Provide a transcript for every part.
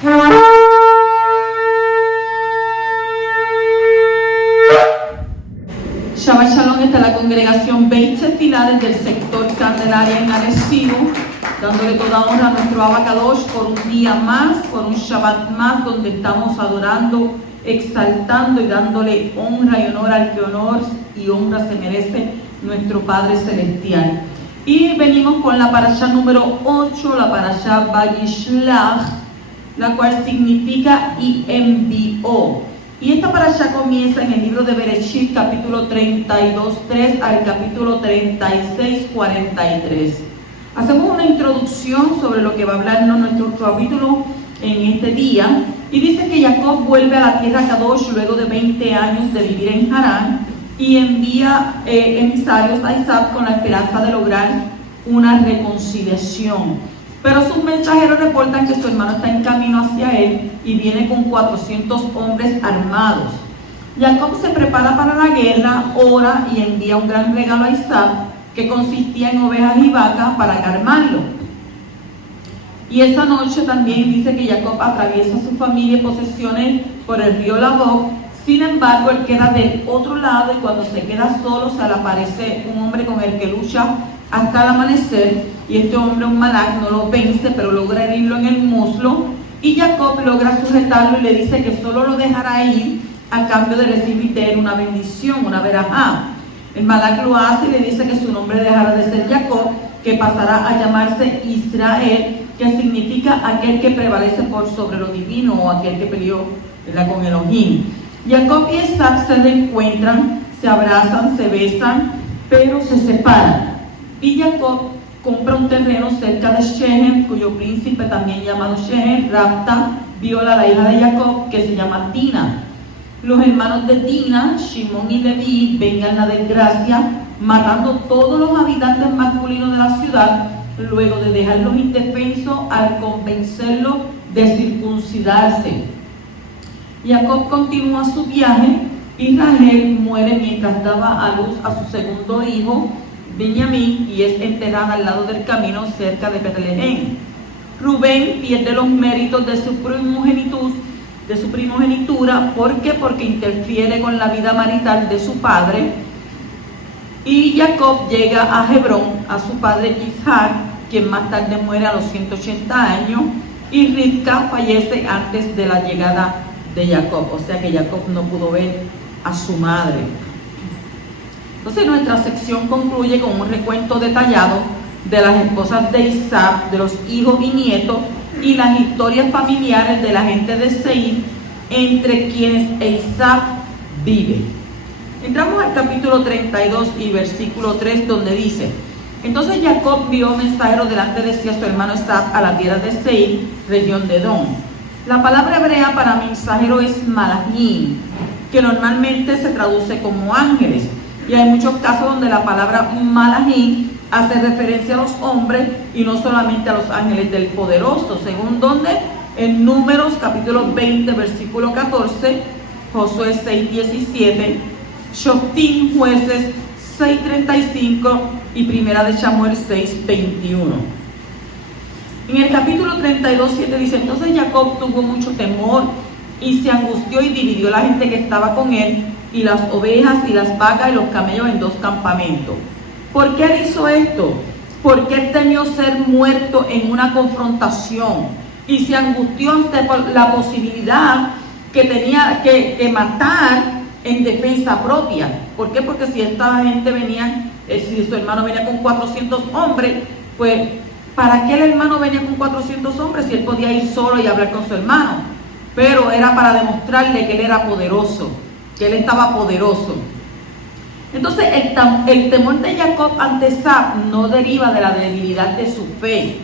Shabbat Shalom, está la congregación Beit Tefilá desde el sector Candelaria en Arecibo, dándole toda honra a nuestro Abba Kadosh por un día más, por un Shabbat más, donde estamos adorando, exaltando y dándole honra y honor al que honor y honra se merece nuestro Padre Celestial. Y venimos con la parashá número 8, la parashá Vayishlach, la cual significa y envió. Y esta parashá comienza en el libro de Bereshit, capítulo 32:3 al capítulo 36:43. Hacemos una introducción sobre lo que va a hablarnos nuestro capítulo en este día. Y dice que Jacob vuelve a la tierra Kadosh luego de 20 años de vivir en Harán y envía emisarios a Isaac con la esperanza de lograr una reconciliación. Pero sus mensajeros reportan que su hermano está en camino hacia él y viene con 400 hombres armados. Jacob se prepara para la guerra, ora y envía un gran regalo a Isaac que consistía en ovejas y vacas para calmarlo. Y esa noche también dice que Jacob atraviesa su familia y posesiones por el río Labok. Sin embargo, él queda del otro lado y cuando se queda solo se le aparece un hombre con el que lucha hasta el amanecer, y este hombre, un malak, no lo vence, pero logra herirlo en el muslo, y Jacob logra sujetarlo y le dice que solo lo dejará ir a cambio de recibir de él una bendición, una verajá. El malak lo hace y le dice que su nombre dejará de ser Jacob, que pasará a llamarse Israel, que significa aquel que prevalece por sobre lo divino o aquel que peleó con Elohim. Jacob y Isaac se reencuentran, se abrazan, se besan, pero se separan. Y Jacob compra un terreno cerca de Shechem, cuyo príncipe, también llamado Shechem, rapta, viola a la hija de Jacob, que se llama Dina. Los hermanos de Dina, Shimón y Leví, vengan la desgracia, matando todos los habitantes masculinos de la ciudad, luego de dejarlos indefensos al convencerlos de circuncidarse. Jacob continúa su viaje y Rahel muere mientras daba a luz a su segundo hijo, Benjamín, y es enterrada al lado del camino cerca de Betlehem. Rubén pierde los méritos de su primogenitura. ¿Por qué? Porque interfiere con la vida marital de su padre. Y Jacob llega a Hebrón, a su padre Isaac, quien más tarde muere a los 180 años, y Rivka fallece antes de la llegada de Jacob, o sea que Jacob no pudo ver a su madre. Entonces nuestra sección concluye con un recuento detallado de las esposas de Isaac, de los hijos y nietos y las historias familiares de la gente de Seir, entre quienes Isaac vive. Entramos al capítulo 32 y versículo 3, donde dice: entonces Jacob envió mensajeros delante de sí a su hermano Isaac a la tierra de Seir, región de Edom. La palabra hebrea para mensajero es malachim, que normalmente se traduce como ángeles. Y hay muchos casos donde la palabra malachim hace referencia a los hombres y no solamente a los ángeles del poderoso, según donde en Números capítulo 20 versículo 14, Josué 6:17, Shoftim, Jueces 6:35 y Primera de Samuel 6:21. En el capítulo 32:7 dice: entonces Jacob tuvo mucho temor y se angustió y dividió la gente que estaba con él y las ovejas y las vacas y los camellos en 2 campamentos. ¿Por qué él hizo esto? Porque él temió ser muerto en una confrontación y se angustió ante la posibilidad que tenía que matar en defensa propia. ¿Por qué? Porque si esta gente venía, si su hermano venía con 400 hombres, pues ¿para qué el hermano venía con 400 hombres si él podía ir solo y hablar con su hermano? Pero era para demostrarle que él era poderoso, que él estaba poderoso. Entonces el temor de Jacob ante Isaac no deriva de la debilidad de su fe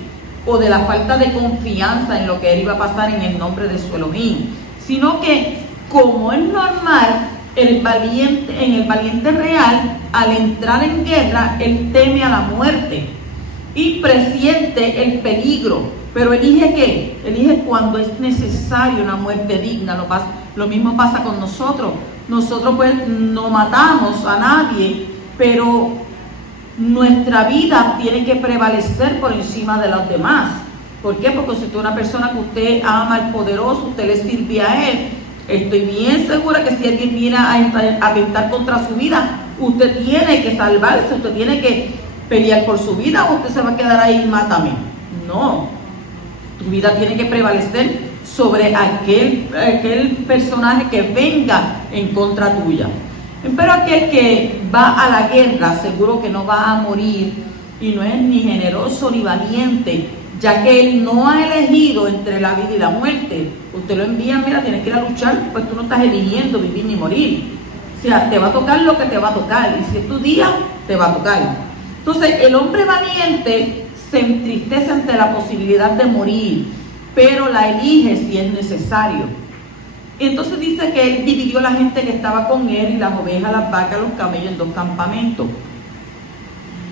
o de la falta de confianza en lo que él iba a pasar en el nombre de su Elohim, sino que, como es normal, en el valiente real, al entrar en guerra, él teme a la muerte y presiente el peligro, pero elige ¿qué? Elige cuando es necesario una muerte digna. Lo mismo pasa con nosotros. Nosotros pues no matamos a nadie, pero nuestra vida tiene que prevalecer por encima de los demás. ¿Por qué? Porque si usted es una persona que usted ama al poderoso, usted le sirve a él, estoy bien segura que si alguien viene a atentar contra su vida, usted tiene que salvarse, usted tiene que pelear por su vida, o usted se va a quedar ahí y mátame. No, tu vida tiene que prevalecer sobre aquel personaje que venga en contra tuya. Pero aquel que va a la guerra seguro que no va a morir y no es ni generoso ni valiente, ya que él no ha elegido entre la vida y la muerte. Usted lo envía, mira, tienes que ir a luchar, pues tú no estás eligiendo vivir ni morir. O sea, te va a tocar lo que te va a tocar, y si es tu día, te va a tocar. Entonces, el hombre valiente se entristece ante la posibilidad de morir, pero la elige si es necesario. Entonces dice que él dividió a la gente que estaba con él y las ovejas, las vacas, los camellos en 2 campamentos.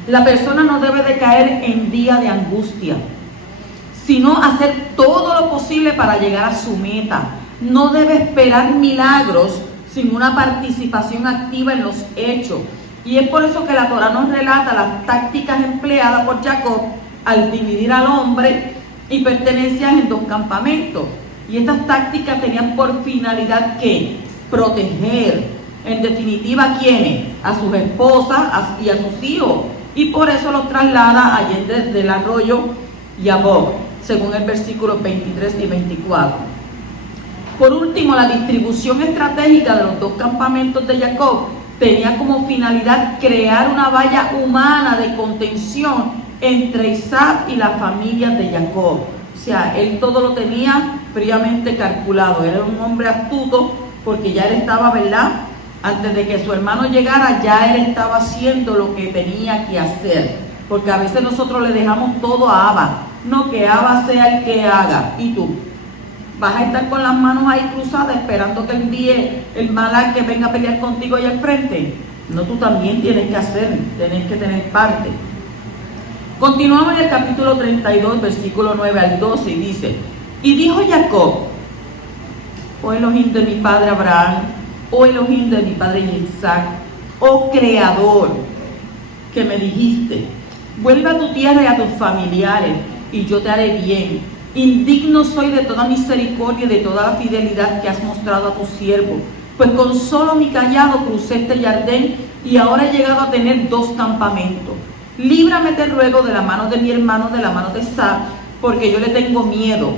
La persona no debe de caer en día de angustia, sino hacer todo lo posible para llegar a su meta. No debe esperar milagros sin una participación activa en los hechos. Y es por eso que la Torá nos relata las tácticas empleadas por Jacob al dividir al hombre y pertenencias en 2 campamentos. Y estas tácticas tenían por finalidad que proteger, en definitiva, ¿a quiénes? A sus esposas y a sus hijos. Y por eso los traslada allende del arroyo Yabok, según el versículo 23 y 24. Por último, la distribución estratégica de los 2 campamentos de Jacob tenía como finalidad crear una valla humana de contención entre Isaac y la familia de Jacob. O sea, él todo lo tenía fríamente calculado. Era un hombre astuto porque ya él estaba, ¿verdad? Antes de que su hermano llegara, ya él estaba haciendo lo que tenía que hacer. Porque a veces nosotros le dejamos todo a Abba. No, que Abba sea el que haga. ¿Y tú? ¿Vas a estar con las manos ahí cruzadas esperando que envíe el malak que venga a pelear contigo allá al frente? No, tú también tienes que hacer, tienes que tener parte. Continuamos en el capítulo 32, versículo 9 al 12, y dice: y dijo Jacob: oh Elohim de mi padre Abraham, oh Elohim de mi padre Isaac, oh Creador, que me dijiste, vuelve a tu tierra y a tus familiares, y yo te haré bien. Indigno soy de toda misericordia y de toda la fidelidad que has mostrado a tu siervo, pues con solo mi cayado crucé este Jardín, y ahora he llegado a tener 2 campamentos. Líbrame, te ruego, de la mano de mi hermano, de la mano de Isaac, porque yo le tengo miedo.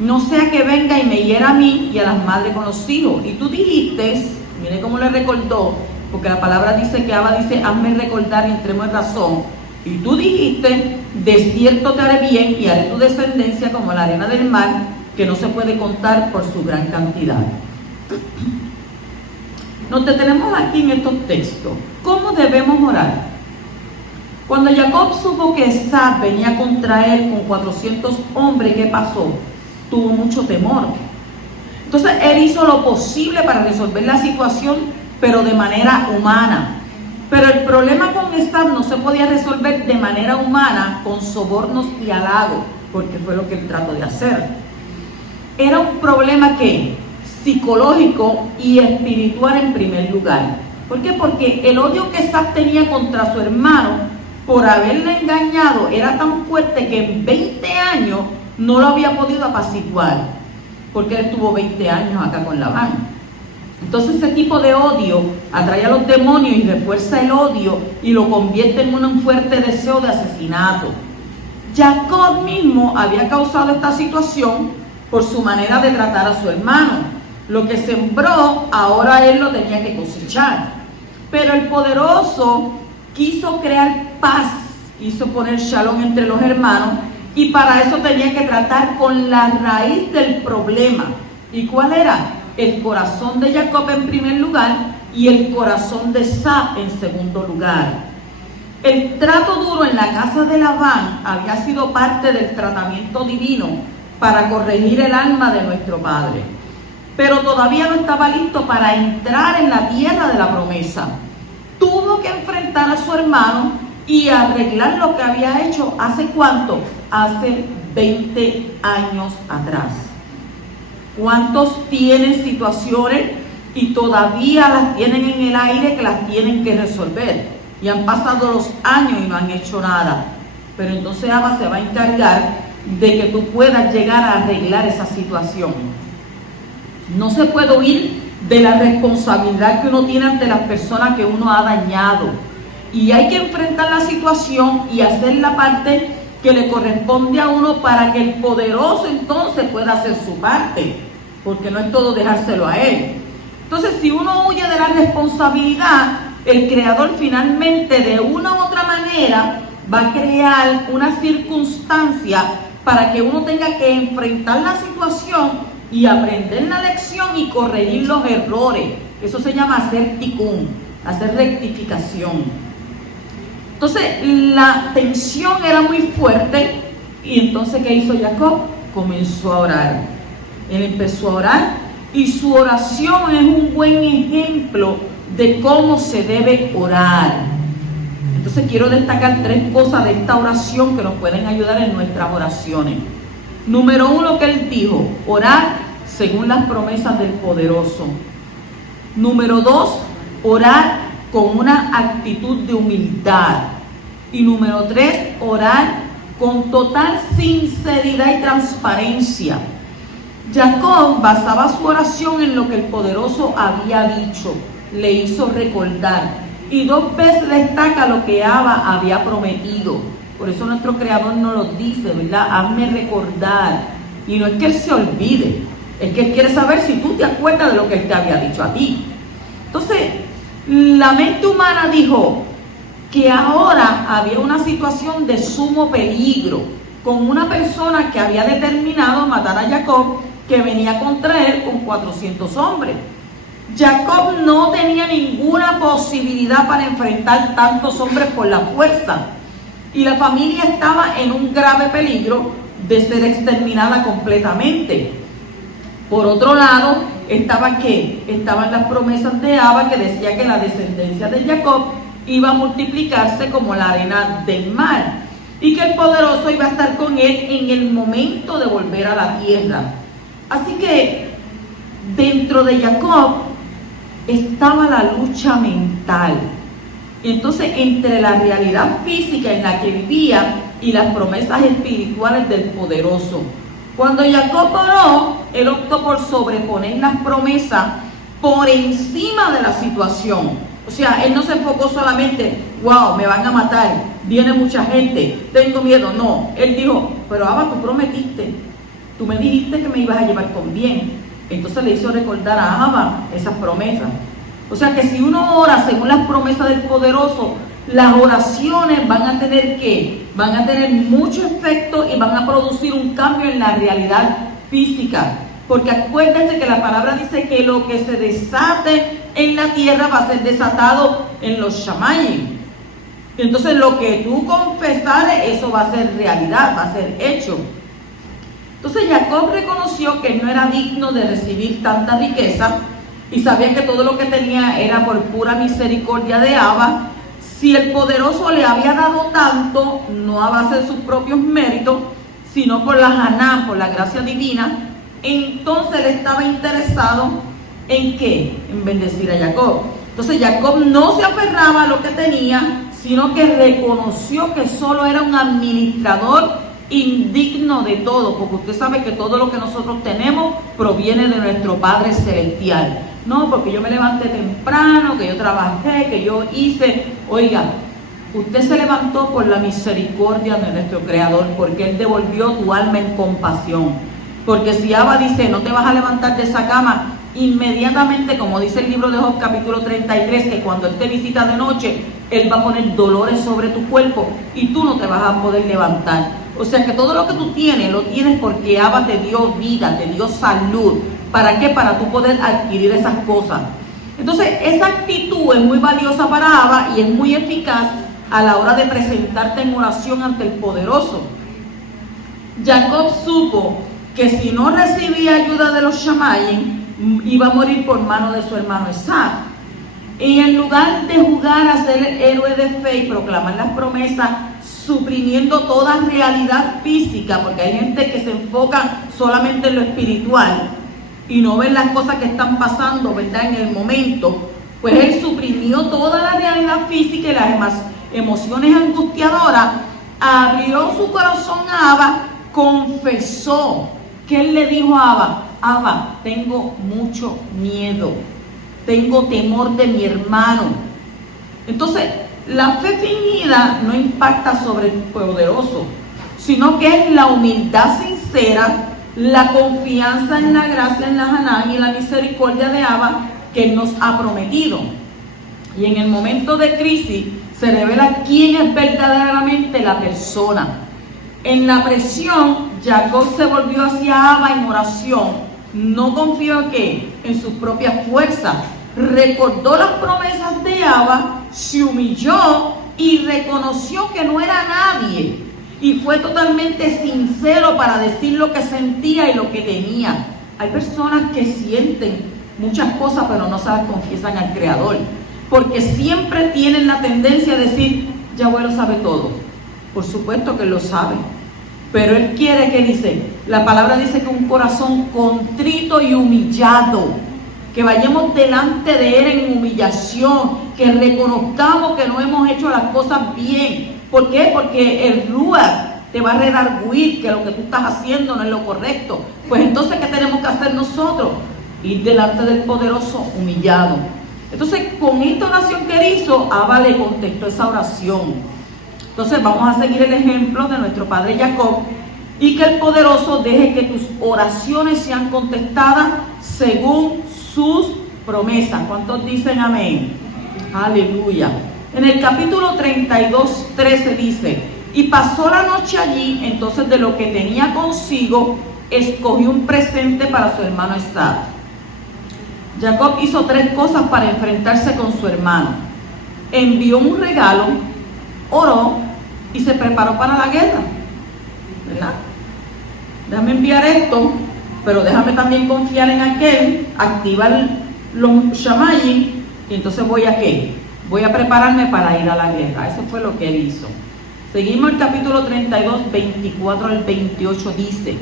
No sea que venga y me hiera a mí y a las madres con los hijos. Y tú dijiste, mire cómo le recordó, porque la palabra dice que Abba dice, hazme recordar y entremos en razón. Y tú dijiste, de cierto te haré bien y haré tu descendencia como la arena del mar, que no se puede contar por su gran cantidad. Nos detenemos aquí en estos textos. ¿Cómo debemos orar? Cuando Jacob supo que Esau venía contra él con 400 hombres, ¿qué pasó? Tuvo mucho temor. Entonces él hizo lo posible para resolver la situación, pero de manera humana. Pero el problema con Esau no se podía resolver de manera humana, con sobornos y halagos, porque fue lo que él trató de hacer. Era un problema que psicológico y espiritual en primer lugar. ¿Por qué? Porque el odio que Esau tenía contra su hermano por haberle engañado era tan fuerte que en 20 años no lo había podido apaciguar, porque él estuvo 20 años acá con Labán. Entonces ese tipo de odio atrae a los demonios y refuerza el odio y lo convierte en un fuerte deseo de asesinato. Jacob mismo había causado esta situación por su manera de tratar a su hermano. Lo que sembró, ahora él lo tenía que cosechar. Pero el poderoso quiso crear paz, quiso poner shalom entre los hermanos, y para eso tenía que tratar con la raíz del problema. ¿Y cuál era? El corazón de Jacob en primer lugar y el corazón de Esau en segundo lugar. El trato duro en la casa de Labán había sido parte del tratamiento divino para corregir el alma de nuestro padre, pero todavía no estaba listo para entrar en la tierra de la promesa. Tuvo que enfrentar a su hermano y arreglar lo que había hecho ¿hace cuánto? Hace 20 años atrás. ¿Cuántos tienen situaciones y todavía las tienen en el aire que las tienen que resolver? Y han pasado los años y no han hecho nada. Pero entonces Abba se va a encargar de que tú puedas llegar a arreglar esa situación. No se puede huir de la responsabilidad que uno tiene ante las personas que uno ha dañado. Y hay que enfrentar la situación y hacer la parte que le corresponde a uno para que el poderoso entonces pueda hacer su parte, porque no es todo dejárselo a él. Entonces, si uno huye de la responsabilidad, el Creador finalmente de una u otra manera va a crear una circunstancia para que uno tenga que enfrentar la situación y aprender la lección y corregir los errores. Eso se llama hacer tikkun, hacer rectificación. Entonces la tensión era muy fuerte y entonces ¿qué hizo Jacob? Comenzó a orar. Él empezó a orar y su oración es un buen ejemplo de cómo se debe orar. Entonces quiero destacar 3 cosas de esta oración que nos pueden ayudar en nuestras oraciones. Número 1, que él dijo: orar según las promesas del poderoso. Número 2, orar con una actitud de humildad. Y número 3, orar con total sinceridad y transparencia. Jacob basaba su oración en lo que el poderoso había dicho, le hizo recordar. Y 2 veces destaca lo que Abba había prometido. Por eso nuestro Creador nos lo dice, ¿verdad? Hazme recordar. Y no es que Él se olvide, es que Él quiere saber si tú te acuerdas de lo que Él te había dicho a ti. Entonces, la mente humana dijo que ahora había una situación de sumo peligro, con una persona que había determinado matar a Jacob, que venía contra él con 400 hombres. Jacob no tenía ninguna posibilidad para enfrentar tantos hombres por la fuerza. Y la familia estaba en un grave peligro de ser exterminada completamente. Por otro lado, estaban las promesas de Abba, que decía que la descendencia de Jacob iba a multiplicarse como la arena del mar y que el poderoso iba a estar con él en el momento de volver a la tierra. Así que dentro de Jacob estaba la lucha mental. Entonces, entre la realidad física en la que vivía y las promesas espirituales del poderoso. Cuando Jacob oró, él optó por sobreponer las promesas por encima de la situación. O sea, él no se enfocó solamente, wow, me van a matar, viene mucha gente, tengo miedo. No, él dijo, pero Abba, tú prometiste, tú me dijiste que me ibas a llevar con bien. Entonces le hizo recordar a Abba esas promesas. O sea que si uno ora según las promesas del poderoso, las oraciones van a tener ¿qué? Van a tener mucho efecto y van a producir un cambio en la realidad física. Porque acuérdense que la palabra dice que lo que se desate en la tierra va a ser desatado en los shamayim. Entonces lo que tú confesares, eso va a ser realidad, va a ser hecho. Entonces Jacob reconoció que no era digno de recibir tanta riqueza y sabía que todo lo que tenía era por pura misericordia de Abba. Si el poderoso le había dado tanto, no a base de sus propios méritos, sino por la Haná, por la gracia divina, entonces él estaba interesado ¿en qué? En bendecir a Jacob. Entonces Jacob no se aferraba a lo que tenía, sino que reconoció que solo era un administrador indigno de todo, porque usted sabe que todo lo que nosotros tenemos proviene de nuestro Padre Celestial. No, porque yo me levanté temprano, que yo trabajé, que yo hice. Oiga, usted se levantó por la misericordia de nuestro Creador, porque Él devolvió tu alma en compasión. Porque si Abba dice, no te vas a levantar de esa cama, inmediatamente, como dice el libro de Job capítulo 33, que cuando Él te visita de noche, Él va a poner dolores sobre tu cuerpo y tú no te vas a poder levantar. O sea que todo lo que tú tienes, lo tienes porque Abba te dio vida, te dio salud. ¿Para qué? Para tú poder adquirir esas cosas. Entonces, esa actitud es muy valiosa para Abba y es muy eficaz a la hora de presentarte en oración ante el poderoso. Jacob supo que si no recibía ayuda de los shamayim, iba a morir por mano de su hermano Esaú. Y en lugar de jugar a ser el héroe de fe y proclamar las promesas, suprimiendo toda realidad física, porque hay gente que se enfoca solamente en lo espiritual y no ven las cosas que están pasando, ¿verdad?, en el momento, pues él suprimió toda la realidad física y las emociones angustiadoras, abrió su corazón a Abba confesó que él le dijo a Abba: Abba, tengo mucho miedo, tengo temor de mi hermano. Entonces, la fe fingida no impacta sobre el poderoso, sino que es la humildad sincera, la confianza en la gracia, en la Haná y en la misericordia de Abba que Él nos ha prometido. Y en el momento de crisis se revela quién es verdaderamente la persona. En la presión, Jacob se volvió hacia Abba en oración. No confió en sus propias fuerzas. Recordó las promesas de Abba, se humilló y reconoció que no era nadie. Y fue totalmente sincero para decir lo que sentía y lo que tenía. Hay personas que sienten muchas cosas, pero no se las confiesan al Creador, porque siempre tienen la tendencia a decir: Yahweh lo sabe todo. Por supuesto que Él lo sabe, pero Él quiere que dice, la palabra dice que un corazón contrito y humillado, que vayamos delante de Él en humillación, que reconozcamos que no hemos hecho las cosas bien. ¿Por qué? Porque el Ruach te va a redarguir que lo que tú estás haciendo no es lo correcto. Pues entonces, ¿qué tenemos que hacer nosotros? Ir delante del poderoso humillado. Entonces, con esta oración que él hizo, Abba le contestó esa oración. Entonces, vamos a seguir el ejemplo de nuestro padre Jacob, y que el poderoso deje que tus oraciones sean contestadas según sus promesas. ¿Cuántos dicen amén? Aleluya. En el capítulo 32:13 dice: y pasó la noche allí, entonces de lo que tenía consigo, escogió un presente para su hermano Esaú. Jacob hizo 3 cosas para enfrentarse con su hermano. Envió un regalo, oró y se preparó para la guerra. ¿Verdad? Déjame enviar esto, pero déjame también confiar en aquel, activar los shamayim, y entonces voy a ¿qué? Voy a prepararme para ir a la guerra. Eso fue lo que él hizo. Seguimos el capítulo 32, 24 al 28, dice: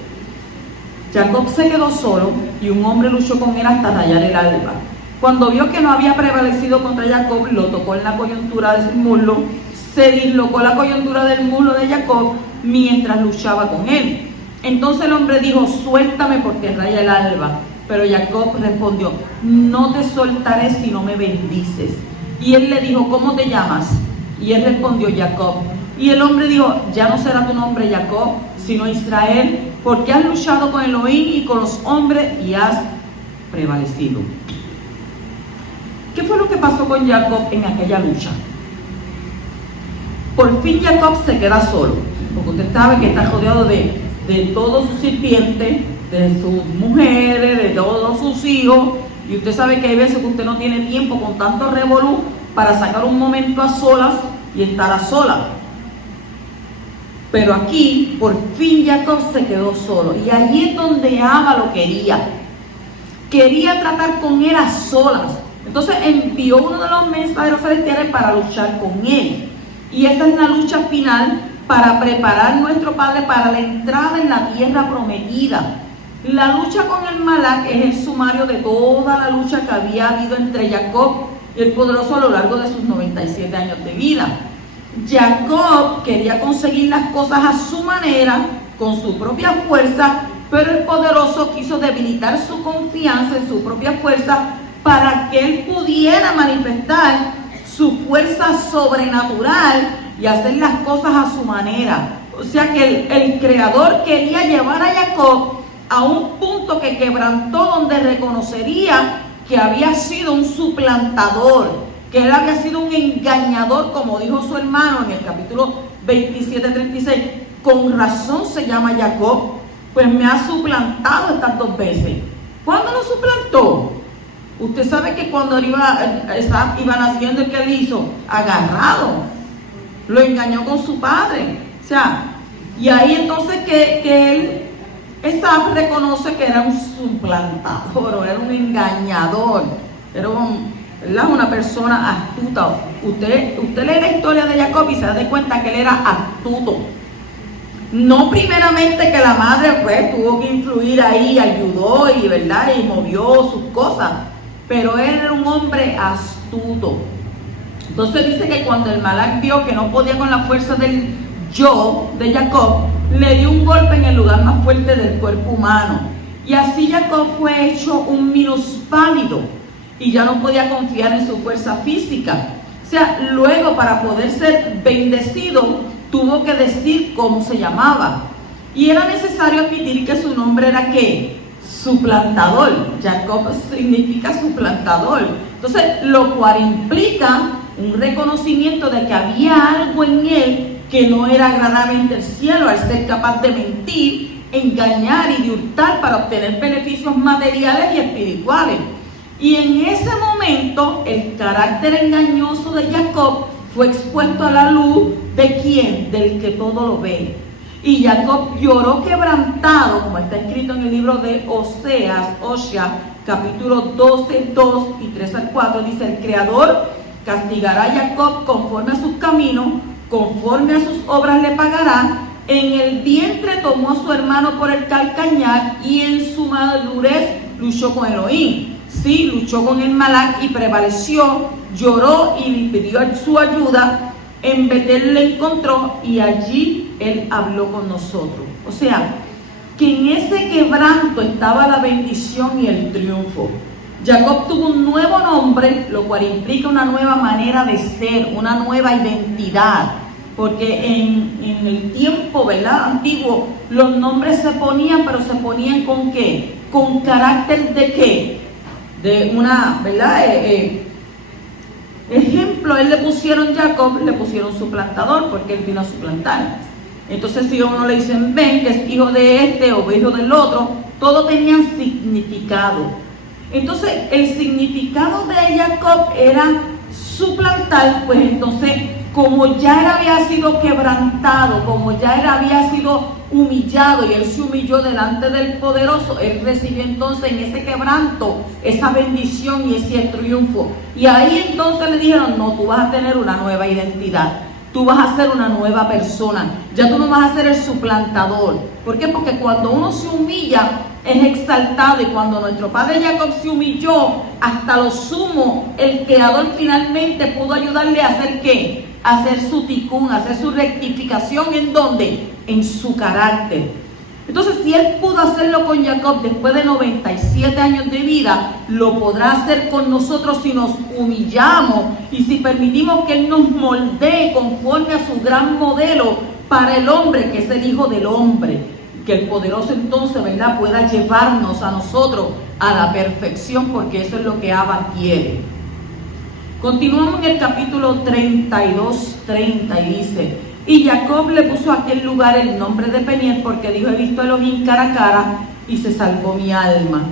Jacob se quedó solo y un hombre luchó con él hasta rayar el alba. Cuando vio que no había prevalecido contra Jacob, lo tocó en la coyuntura de su muslo. Se dislocó la coyuntura del muslo de Jacob mientras luchaba con él. Entonces el hombre dijo: suéltame porque raya el alba. Pero Jacob respondió: no te soltaré si no me bendices. Y él le dijo: ¿cómo te llamas? Y él respondió: Jacob. Y el hombre dijo: ya no será tu nombre Jacob, sino Israel, porque has luchado con Elohim y con los hombres y has prevalecido. ¿Qué fue lo que pasó con Jacob en aquella lucha? Por fin Jacob se queda solo, porque usted sabe que está rodeado de todos sus sirvientes, de sus mujeres, de todos sus hijos, y usted sabe que hay veces que usted no tiene tiempo con tanto revolú para sacar un momento a solas y estar a solas. Pero aquí, por fin Jacob se quedó solo, y allí es donde Abba lo quería tratar con él a solas. Entonces envió uno de los mensajeros celestiales para luchar con él, y esa es la lucha final para preparar a nuestro padre para la entrada en la tierra prometida. La lucha con el Malak es el sumario de toda la lucha que había habido entre Jacob y el poderoso a lo largo de sus 97 años de vida. Jacob quería conseguir las cosas a su manera, con su propia fuerza, pero el poderoso quiso debilitar su confianza en su propia fuerza para que él pudiera manifestar su fuerza sobrenatural y hacer las cosas a su manera. O sea que el Creador quería llevar a Jacob a un punto que quebrantó, donde reconocería que había sido un suplantador, que él había sido un engañador, como dijo su hermano en el capítulo 27:36. Con razón se llama Jacob, pues me ha suplantado estas 2 veces. ¿Cuándo lo suplantó? Usted sabe que cuando iba naciendo, ¿qué le hizo? Agarrado. Lo engañó con su padre. O sea, y ahí entonces que él, Esaf, reconoce que era un suplantador, era un engañador, era una persona astuta. Usted lee la historia de Jacob y se da cuenta que él era astuto. No primeramente que la madre pues tuvo que influir ahí, ayudó y verdad y movió sus cosas, pero él era un hombre astuto. Entonces dice que cuando el Malak vio que no podía con la fuerza del yo de Jacob, le dio un golpe en el lugar más fuerte del cuerpo humano. Y así Jacob fue hecho un minusválido y ya no podía confiar en su fuerza física. O sea, luego para poder ser bendecido, tuvo que decir cómo se llamaba. Y era necesario admitir que su nombre era ¿qué? Suplantador. Jacob significa suplantador. Entonces, lo cual implica un reconocimiento de que había algo en él que no era agradable ante el cielo, al ser capaz de mentir, engañar y de hurtar para obtener beneficios materiales y espirituales. Y en ese momento, el carácter engañoso de Jacob fue expuesto a la luz ¿de quién? Del que todo lo ve. Y Jacob lloró quebrantado, como está escrito en el libro de Osea, capítulo 12, 2 y 3 al 4, dice: el Creador castigará a Jacob conforme a sus caminos, conforme a sus obras le pagará. En el vientre tomó a su hermano por el calcañar y en su madurez luchó con Elohim. Sí, luchó con el Malak y prevaleció, lloró y le pidió su ayuda. En Betel le encontró y allí él habló con nosotros. O sea, que en ese quebranto estaba la bendición y el triunfo. Jacob tuvo un nuevo nombre, lo cual implica una nueva manera de ser, una nueva identidad. Porque en el tiempo, ¿verdad?, antiguo, los nombres se ponían, pero se ponían ¿con qué? Con carácter de ¿qué? De una, ¿verdad? Ejemplo, él le pusieron Jacob, le pusieron suplantador, porque él vino a suplantar. Entonces, si a uno le dicen Ben, que es hijo de este o hijo del otro, todo tenía significado. Entonces, el significado de Jacob era suplantar, pues entonces, como ya él había sido quebrantado, como ya él había sido humillado y él se humilló delante del poderoso, él recibió entonces en ese quebranto esa bendición y ese triunfo. Y ahí entonces le dijeron: no, tú vas a tener una nueva identidad, tú vas a ser una nueva persona, ya tú no vas a ser el suplantador. ¿Por qué? Porque cuando uno se humilla es exaltado, y cuando nuestro padre Jacob se humilló hasta lo sumo, el Creador finalmente pudo ayudarle a hacer ¿qué? A hacer su ticún, a hacer su rectificación. ¿En dónde? En su carácter. Entonces, si él pudo hacerlo con Jacob después de 97 años de vida, lo podrá hacer con nosotros si nos humillamos y si permitimos que él nos moldee conforme a su gran modelo para el hombre, que es el Hijo del Hombre. Que el poderoso entonces, ¿verdad?, pueda llevarnos a nosotros a la perfección, porque eso es lo que Abba quiere. Continuamos en el capítulo 32:30 y dice: y Jacob le puso a aquel lugar el nombre de Peniel, porque dijo: he visto a Elohim cara a cara y se salvó mi alma.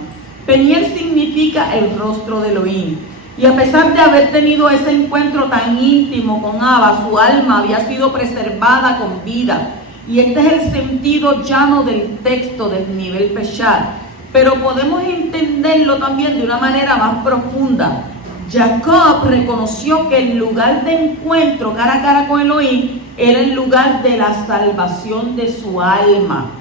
Peniel significa el rostro de Elohim. Y a pesar de haber tenido ese encuentro tan íntimo con Abba, su alma había sido preservada con vida. Y este es el sentido llano del texto del nivel Peshar. Pero podemos entenderlo también de una manera más profunda. Jacob reconoció que el lugar de encuentro cara a cara con Elohim era el lugar de la salvación de su alma.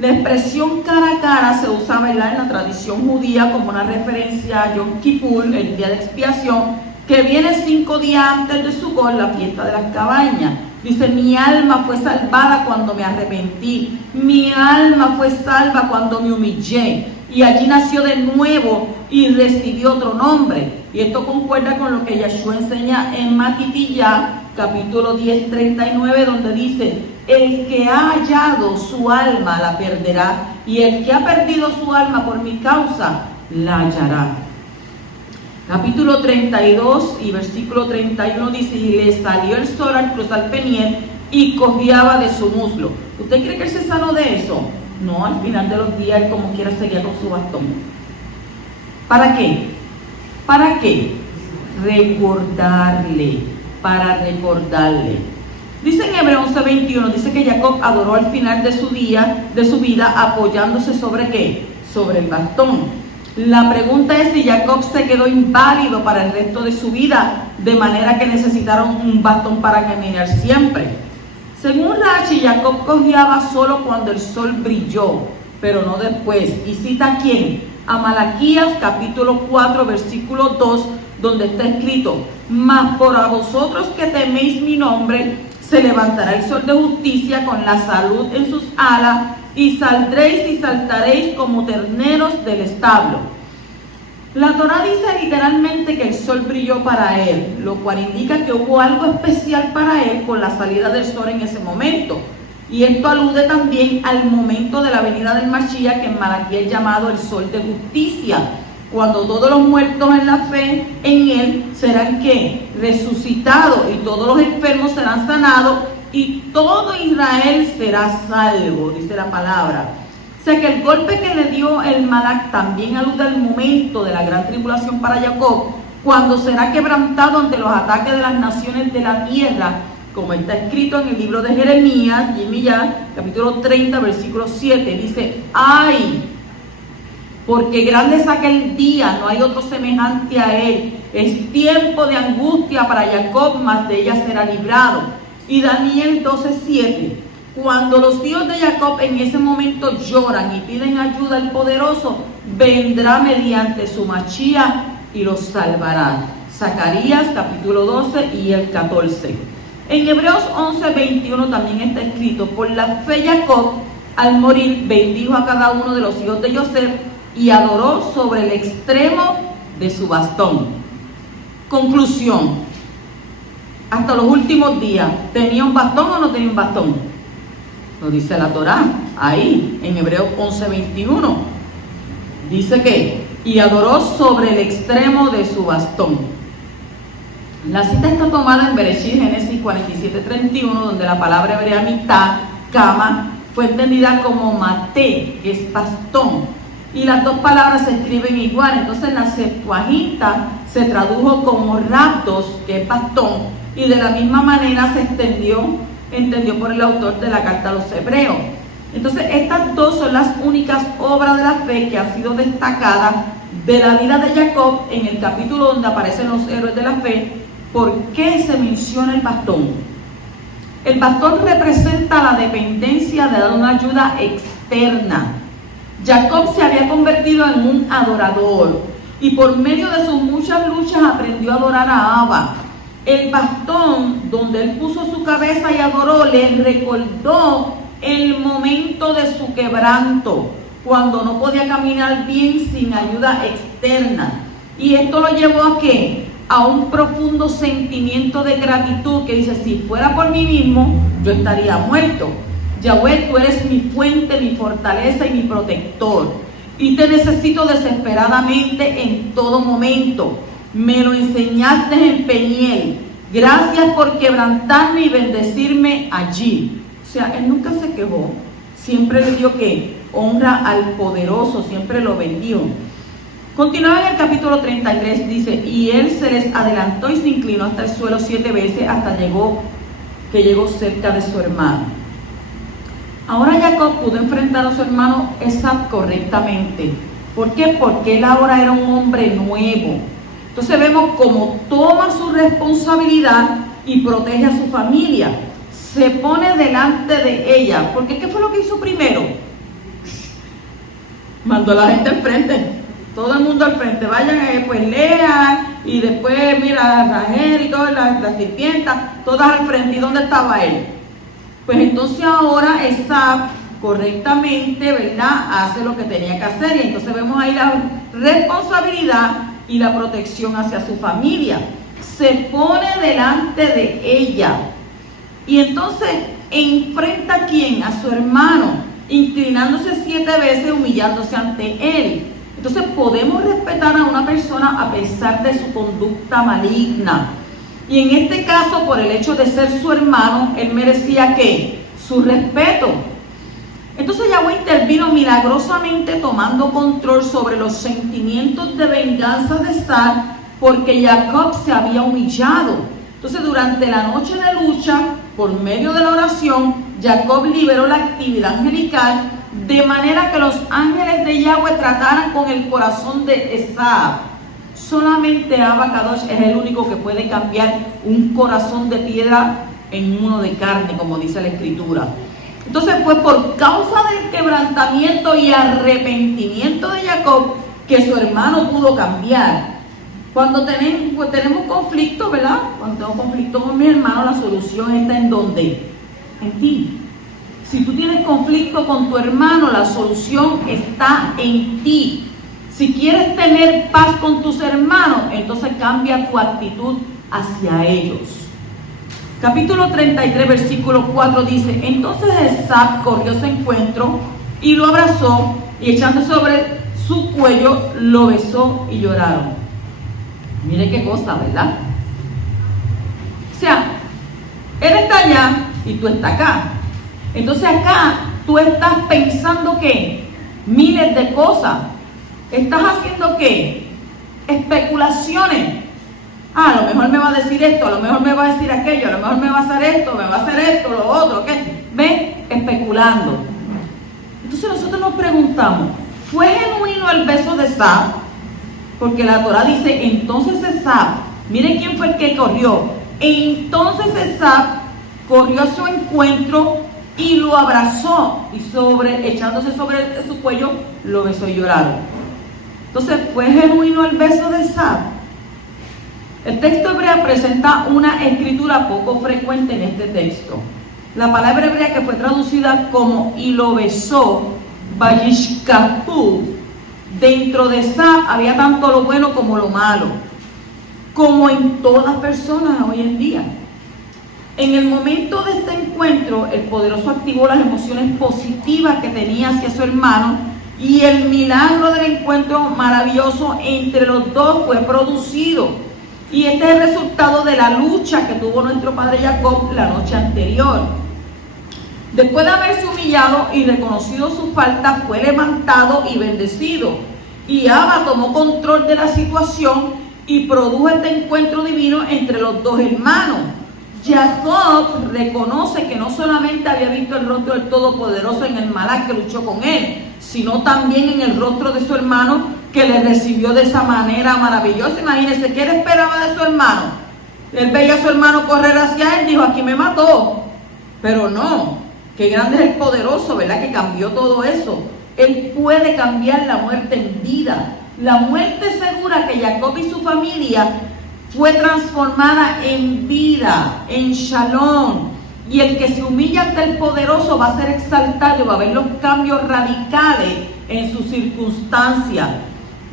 La expresión cara a cara se usa, ¿verdad?, en la tradición judía como una referencia a Yom Kippur, el día de expiación, que viene 5 días antes de Sukkot, la fiesta de las cabañas. Dice: mi alma fue salvada cuando me arrepentí, mi alma fue salva cuando me humillé, y allí nació de nuevo y recibió otro nombre. Y esto concuerda con lo que Yeshua enseña en Matitiyah, capítulo 10:39, donde dice: el que ha hallado su alma la perderá, y el que ha perdido su alma por mi causa la hallará. Capítulo 32 y versículo 31 dice: y le salió el sol al cruzar Peniel y cojeaba de su muslo. ¿Usted cree que él se sanó de eso? No, al final de los días él como quiera seguía con su bastón. ¿Para qué? ¿Para qué? Para recordarle. Dice en Hebreos 11:21, dice que Jacob adoró al final de su vida, apoyándose ¿sobre qué? Sobre el bastón. La pregunta es si Jacob se quedó inválido para el resto de su vida, de manera que necesitaron un bastón para caminar siempre. Según Rashi, Jacob cojeaba solo cuando el sol brilló, pero no después. Y cita ¿a quién? A Malaquías capítulo 4 versículo 2, donde está escrito: mas por a vosotros que teméis mi nombre, Se levantará el sol de justicia con la salud en sus alas, y saldréis y saltaréis como terneros del establo. La Torá dice literalmente que el sol brilló para él, lo cual indica que hubo algo especial para él con la salida del sol en ese momento. Y esto alude también al momento de la venida del Mashiach, que en Malaquías es llamado el sol de justicia, cuando todos los muertos en la fe en él serán ¿qué? Resucitados, y todos los enfermos serán sanados, y todo Israel será salvo, dice la palabra. O sea que el golpe que le dio el Malach también alude al momento de la gran tribulación para Jacob, cuando será quebrantado ante los ataques de las naciones de la tierra, como está escrito en el libro de Jeremías, capítulo 30, versículo 7, dice: ¡ay! Porque grande es aquel día, no hay otro semejante a él. Es tiempo de angustia para Jacob, mas de ella será librado. Y Daniel 12:7. Cuando los hijos de Jacob en ese momento lloran y piden ayuda al poderoso, vendrá mediante su Mashiach y los salvará. Zacarías capítulo 12 y el 14. En Hebreos 11:21 también está escrito: por la fe Jacob al morir bendijo a cada uno de los hijos de Joseph y adoró sobre el extremo de su bastón. Conclusión: hasta los últimos días, ¿tenía un bastón o no tenía un bastón? Lo dice la Torá, ahí, en Hebreos 11:21. Dice que, y adoró sobre el extremo de su bastón. La cita está tomada en Bereshit, Génesis 47:31, donde la palabra hebrea mitá, cama, fue entendida como maté, que es bastón. Y las dos palabras se escriben igual. Entonces en la Septuaginta se tradujo como raptos, que es bastón, y de la misma manera se entendió por el autor de la carta a los hebreos. Entonces estas dos son las únicas obras de la fe que han sido destacadas de la vida de Jacob en el capítulo donde aparecen los héroes de la fe. ¿Por qué se menciona el bastón? El bastón representa la dependencia de dar una ayuda externa. Jacob se había convertido en un adorador y por medio de sus muchas luchas aprendió a adorar a Abba. El bastón donde él puso su cabeza y adoró le recordó el momento de su quebranto, cuando no podía caminar bien sin ayuda externa. Y esto lo llevó ¿a qué? A un profundo sentimiento de gratitud que dice: si fuera por mí mismo, yo estaría muerto. Yahweh, tú eres mi fuente, mi fortaleza y mi protector. Y te necesito desesperadamente en todo momento. Me lo enseñaste en Peniel. Gracias por quebrantarme y bendecirme allí. O sea, él nunca se quejó. Siempre le dio ¿qué? Honra al poderoso, siempre lo bendijo. Continúa en el capítulo 33, dice: y él se les adelantó y se inclinó hasta el suelo 7 veces hasta que llegó cerca de su hermano. Ahora Jacob pudo enfrentar a su hermano Esaú correctamente. ¿Por qué? Porque él ahora era un hombre nuevo. Entonces vemos cómo toma su responsabilidad y protege a su familia. Se pone delante de ella. Porque ¿qué fue lo que hizo primero? Mandó a la gente al frente. Todo el mundo al frente. Vayan, pues lean. Y después, mira, Rachel y todas las sirvientas, todas al frente. ¿Y dónde estaba él? Pues entonces ahora Esaú correctamente, ¿verdad?, hace lo que tenía que hacer. Y entonces vemos ahí la responsabilidad y la protección hacia su familia. Se pone delante de ella. Y entonces enfrenta ¿a quién? A su hermano, inclinándose 7 veces, humillándose ante él. Entonces podemos respetar a una persona a pesar de su conducta maligna. Y en este caso, por el hecho de ser su hermano, él merecía ¿qué? Su respeto. Entonces Yahweh intervino milagrosamente tomando control sobre los sentimientos de venganza de Esaú, porque Jacob se había humillado. Entonces durante la noche de lucha, por medio de la oración, Jacob liberó la actividad angelical de manera que los ángeles de Yahweh trataran con el corazón de Esaú. Solamente Abba Kadosh es el único que puede cambiar un corazón de piedra en uno de carne, como dice la Escritura. Entonces fue por causa del quebrantamiento y arrepentimiento de Jacob que su hermano pudo cambiar. Cuando tenemos conflicto, ¿verdad? Cuando tengo conflicto con mi hermano, la solución está ¿en dónde? En ti. Si tú tienes conflicto con tu hermano, la solución está en ti. Si quieres tener paz con tus hermanos, entonces cambia tu actitud hacia ellos. Capítulo 33, versículo 4 dice: entonces Esab corrió a su encuentro y lo abrazó, y echando sobre su cuello lo besó y lloraron. Mire qué cosa, ¿verdad? O sea, él está allá y tú estás acá. Entonces acá tú estás pensando que miles de cosas. ¿Estás haciendo qué? Especulaciones. A lo mejor me va a decir esto, a lo mejor me va a decir aquello, a lo mejor me va a hacer esto, me va a hacer esto, lo otro, ¿qué? ¿Ven? Especulando. Entonces nosotros nos preguntamos, ¿fue genuino el beso de Esab? Porque la Torah dice, entonces Esab, miren quién fue el que corrió. Entonces Esab corrió a su encuentro y lo abrazó, y echándose sobre su cuello, lo besó y lloraron. Entonces, ¿fue genuino el beso de Esab? El texto hebreo presenta una escritura poco frecuente en este texto. La palabra hebrea que fue traducida como y lo besó, Vayishkahu, dentro de Esab había tanto lo bueno como lo malo, como en todas personas hoy en día. En el momento de este encuentro, el poderoso activó las emociones positivas que tenía hacia su hermano, y el milagro del encuentro maravilloso entre los dos fue producido. Y este es el resultado de la lucha que tuvo nuestro padre Jacob la noche anterior. Después de haberse humillado y reconocido su falta, fue levantado y bendecido. Y Abba tomó control de la situación y produjo este encuentro divino entre los dos hermanos. Jacob reconoce que no solamente había visto el rostro del Todopoderoso en el Malak que luchó con él, sino también en el rostro de su hermano que le recibió de esa manera maravillosa. Imagínense, ¿qué él esperaba de su hermano? Él veía a su hermano correr hacia él, dijo, aquí me mató. Pero no, qué grande es el poderoso, ¿verdad? Que cambió todo eso. Él puede cambiar la muerte en vida. La muerte segura que Jacob y su familia fue transformada en vida, en shalom. Y el que se humilla ante el poderoso va a ser exaltado, va a ver los cambios radicales en sus circunstancias.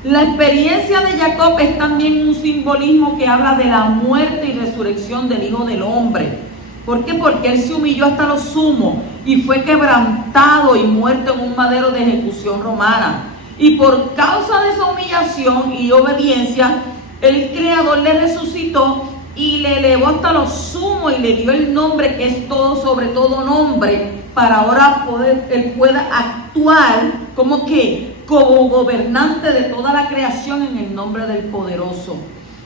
La experiencia de Jacob es también un simbolismo que habla de la muerte y resurrección del Hijo del Hombre. ¿Por qué? Porque él se humilló hasta lo sumo y fue quebrantado y muerto en un madero de ejecución romana. Y por causa de esa humillación y obediencia, el Creador le resucitó y le elevó hasta lo sumo y le dio el nombre que es todo sobre todo nombre, para ahora él pueda actuar como gobernante de toda la creación en el nombre del poderoso.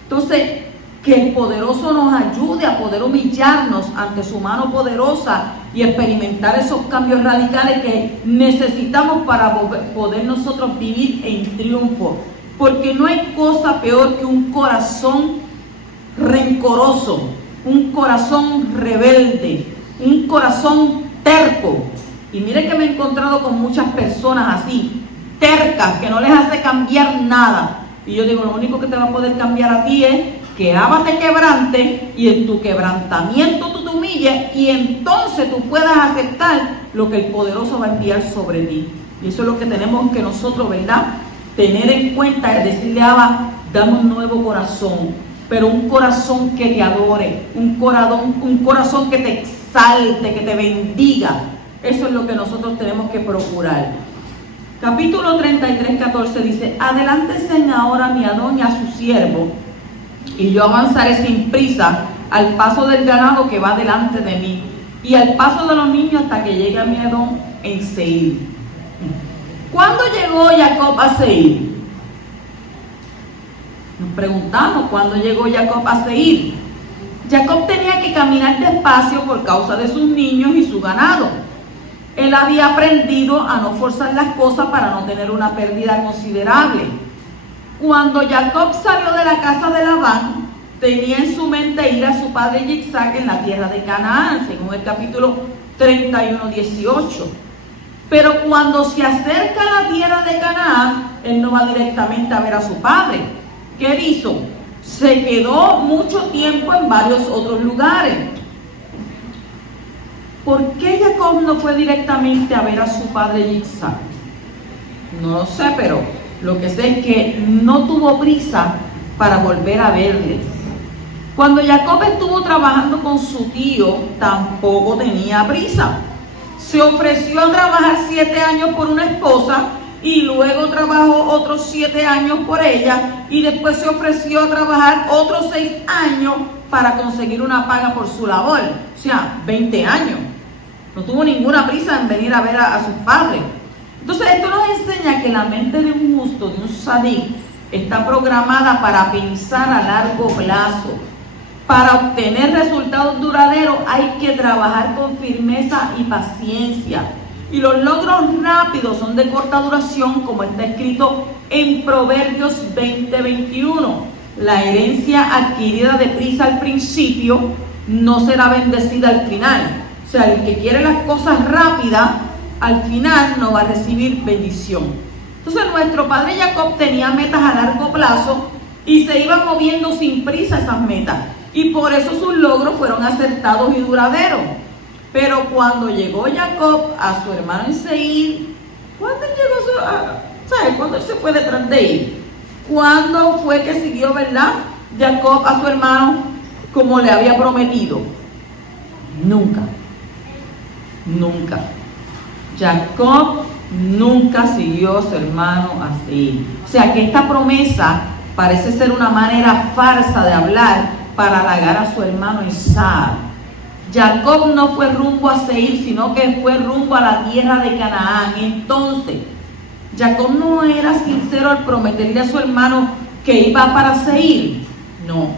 Entonces, que el poderoso nos ayude a poder humillarnos ante su mano poderosa y experimentar esos cambios radicales que necesitamos para poder nosotros vivir en triunfo. Porque no hay cosa peor que un corazón rencoroso, un corazón rebelde, un corazón terco. Y mire que me he encontrado con muchas personas así, tercas, que no les hace cambiar nada. Y yo digo, lo único que te va a poder cambiar a ti es que Abba te quebrante, y en tu quebrantamiento tú te humilles, y entonces tú puedas aceptar lo que el poderoso va a enviar sobre ti. Y eso es lo que tenemos que nosotros, ¿verdad?, tener en cuenta, es decirle a Abba, dame un nuevo corazón, pero un corazón que te adore, un corazón que te exalte, que te bendiga. Eso es lo que nosotros tenemos que procurar. Capítulo 33, 14 dice: adelántense ahora mi Adón y a su siervo, y yo avanzaré sin prisa al paso del ganado que va delante de mí, y al paso de los niños hasta que llegue a mi Adón en Seir. ¿Cuándo llegó Jacob a Seir? Nos preguntamos, ¿cuándo llegó Jacob a Seir? Jacob tenía que caminar despacio por causa de sus niños y su ganado. Él había aprendido a no forzar las cosas para no tener una pérdida considerable. Cuando Jacob salió de la casa de Labán, tenía en su mente ir a su padre Yitzhak en la tierra de Canaán, según el capítulo 31, 18. Pero cuando se acerca a la tierra de Canaán, él no va directamente a ver a su padre. ¿Qué él hizo? Se quedó mucho tiempo en varios otros lugares. ¿Por qué Jacob no fue directamente a ver a su padre Isaac? No lo sé, pero lo que sé es que no tuvo prisa para volver a verle. Cuando Jacob estuvo trabajando con su tío, tampoco tenía prisa. Se ofreció a trabajar 7 años por una esposa y luego trabajó otros 7 años por ella y después se ofreció a trabajar otros 6 años para conseguir una paga por su labor. O sea, 20 años. No tuvo ninguna prisa en venir a ver a sus padres. Entonces esto nos enseña que la mente de un justo, de un sadí, está programada para pensar a largo plazo. Para obtener resultados duraderos hay que trabajar con firmeza y paciencia. Y los logros rápidos son de corta duración, como está escrito en Proverbios 20:21. La herencia adquirida deprisa al principio no será bendecida al final. O sea, el que quiere las cosas rápidas, al final no va a recibir bendición. Entonces nuestro padre Jacob tenía metas a largo plazo y se iba moviendo sin prisa esas metas. Y por eso sus logros fueron acertados y duraderos. Pero cuando llegó Jacob a su hermano en Seir, ¿cuándo llegó ¿sabes? ¿Cuándo él se fue detrás de él? ¿Cuándo fue que siguió, verdad, Jacob a su hermano como le había prometido? Nunca. Nunca. Jacob nunca siguió a su hermano a Seir. O sea que esta promesa parece ser una manera falsa de hablar para halagar a su hermano Isaac. Jacob no fue rumbo a Seir, sino que fue rumbo a la tierra de Canaán. Entonces, Jacob no era sincero al prometerle a su hermano que iba para Seir. No.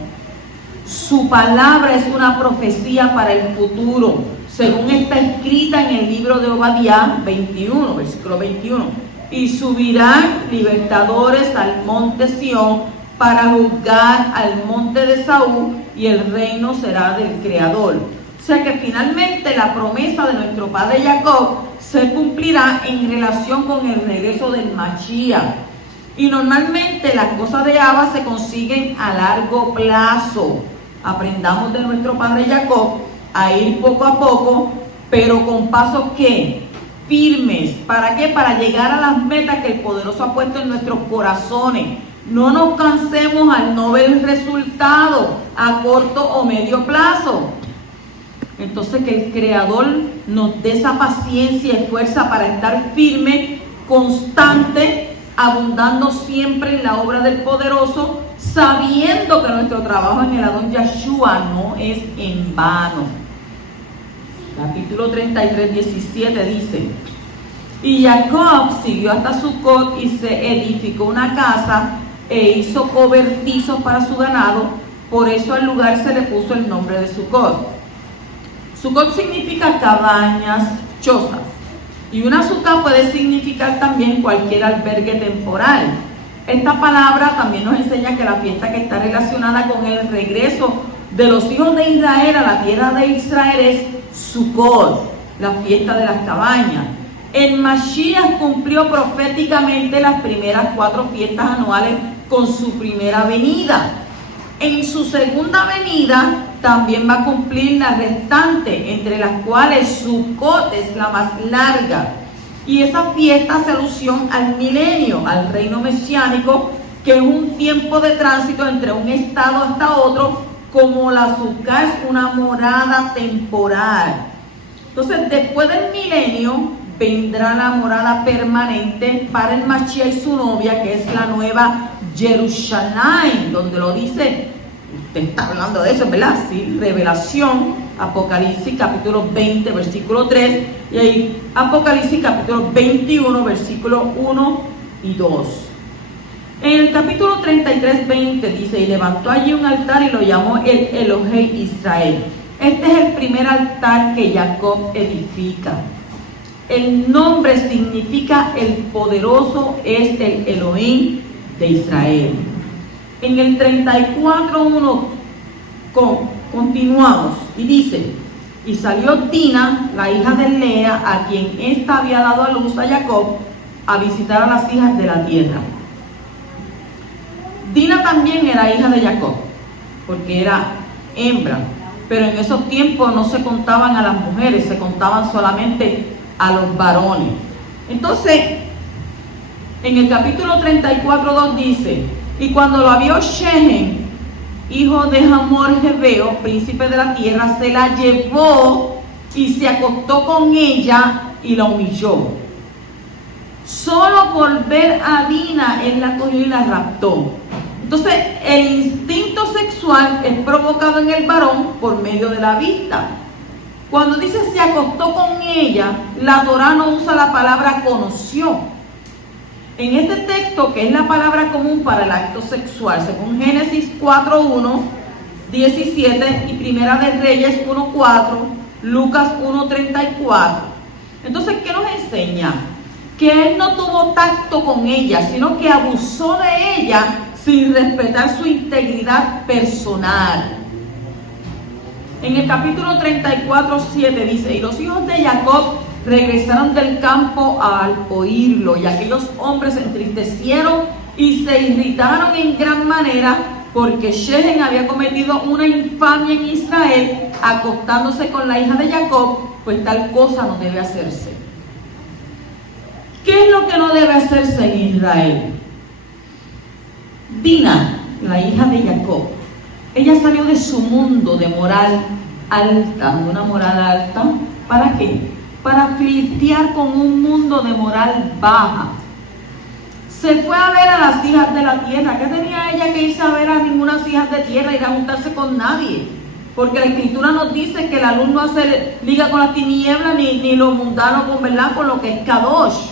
Su palabra es una profecía para el futuro, según está escrita en el libro de Obadías 21, versículo 21. Y subirán libertadores al monte Sión para juzgar al monte de Saúl, y el reino será del Creador. O sea que finalmente la promesa de nuestro padre Jacob se cumplirá en relación con el regreso del Mashiach. Y normalmente las cosas de Abba se consiguen a largo plazo. Aprendamos de nuestro padre Jacob a ir poco a poco, pero con pasos ¿qué? Firmes. ¿Para qué? Para llegar a las metas que el poderoso ha puesto en nuestros corazones. No nos cansemos al no ver el resultado a corto o medio plazo. Entonces que el Creador nos dé esa paciencia y fuerza para estar firme, constante, abundando siempre en la obra del poderoso, sabiendo que nuestro trabajo en el Adón Yahshua no es en vano. Capítulo 33, 17 dice: y Jacob siguió hasta Sucot y se edificó una casa e hizo cobertizos para su ganado. Por eso al lugar se le puso el nombre de Sucot. Sucot significa cabañas, chozas. Y una sucá puede significar también cualquier albergue temporal. Esta palabra también nos enseña que la fiesta que está relacionada con el regreso de los hijos de Israel a la tierra de Israel es Sucot, la fiesta de las cabañas. El Mashiach cumplió proféticamente las primeras 4 fiestas anuales con su primera venida. En su segunda venida también va a cumplir la restante, entre las cuales Sucot es la más larga. Y esa fiesta hace alusión al milenio, al reino mesiánico, que es un tiempo de tránsito entre un estado hasta otro, como la Sucá es una morada temporal. Entonces, después del milenio, vendrá la morada permanente para el Mashiach y su novia, que es la nueva Jerusalén, donde lo dice, usted está hablando de eso, ¿verdad? Sí, Revelación, Apocalipsis capítulo 20, versículo 3, y ahí Apocalipsis capítulo 21, versículo 1 y 2. En el capítulo 33, 20 dice: y levantó allí un altar y lo llamó el Elohei Israel. Este es el primer altar que Jacob edifica. El nombre significa el poderoso es el Elohim de Israel. En el 34:1 continuamos y dice: y salió Dina, la hija de Lea, a quien ésta había dado a luz a Jacob, a visitar a las hijas de la tierra. Dina también era hija de Jacob, porque era hembra, pero en esos tiempos no se contaban a las mujeres, se contaban solamente a los varones. Entonces, en el capítulo 34:2 dice: y cuando la vio Shehem, hijo de Hamor Jebeo, príncipe de la tierra, se la llevó y se acostó con ella y la humilló. Solo por ver a Dina, él la cogió y la raptó. Entonces, el instinto sexual es provocado en el varón por medio de la vista. Cuando dice se acostó con ella, la Torá no usa la palabra conoció. En este texto, que es la palabra común para el acto sexual, según Génesis 4:1, 17 y Primera de Reyes 1:4, Lucas 1:34. Entonces, ¿qué nos enseña? Que él no tuvo tacto con ella, sino que abusó de ella sin respetar su integridad personal. En el capítulo 34:7 dice: y los hijos de Jacob regresaron del campo al oírlo, y aquellos hombres se entristecieron y se irritaron en gran manera, porque Shehem había cometido una infamia en Israel, acostándose con la hija de Jacob, pues tal cosa no debe hacerse. ¿Qué es lo que no debe hacerse en Israel? Dina, la hija de Jacob, ella salió de su mundo de moral alta, de una moral alta, ¿para qué? Para flirtear con un mundo de moral baja. Se fue a ver a las hijas de la tierra. ¿Qué tenía ella que irse a ver a ninguna hijas de tierra, ir a juntarse con nadie? Porque la Escritura nos dice que la luz no hace liga con las tinieblas, ni lo mundano con, ¿verdad?, con lo que es Kadosh.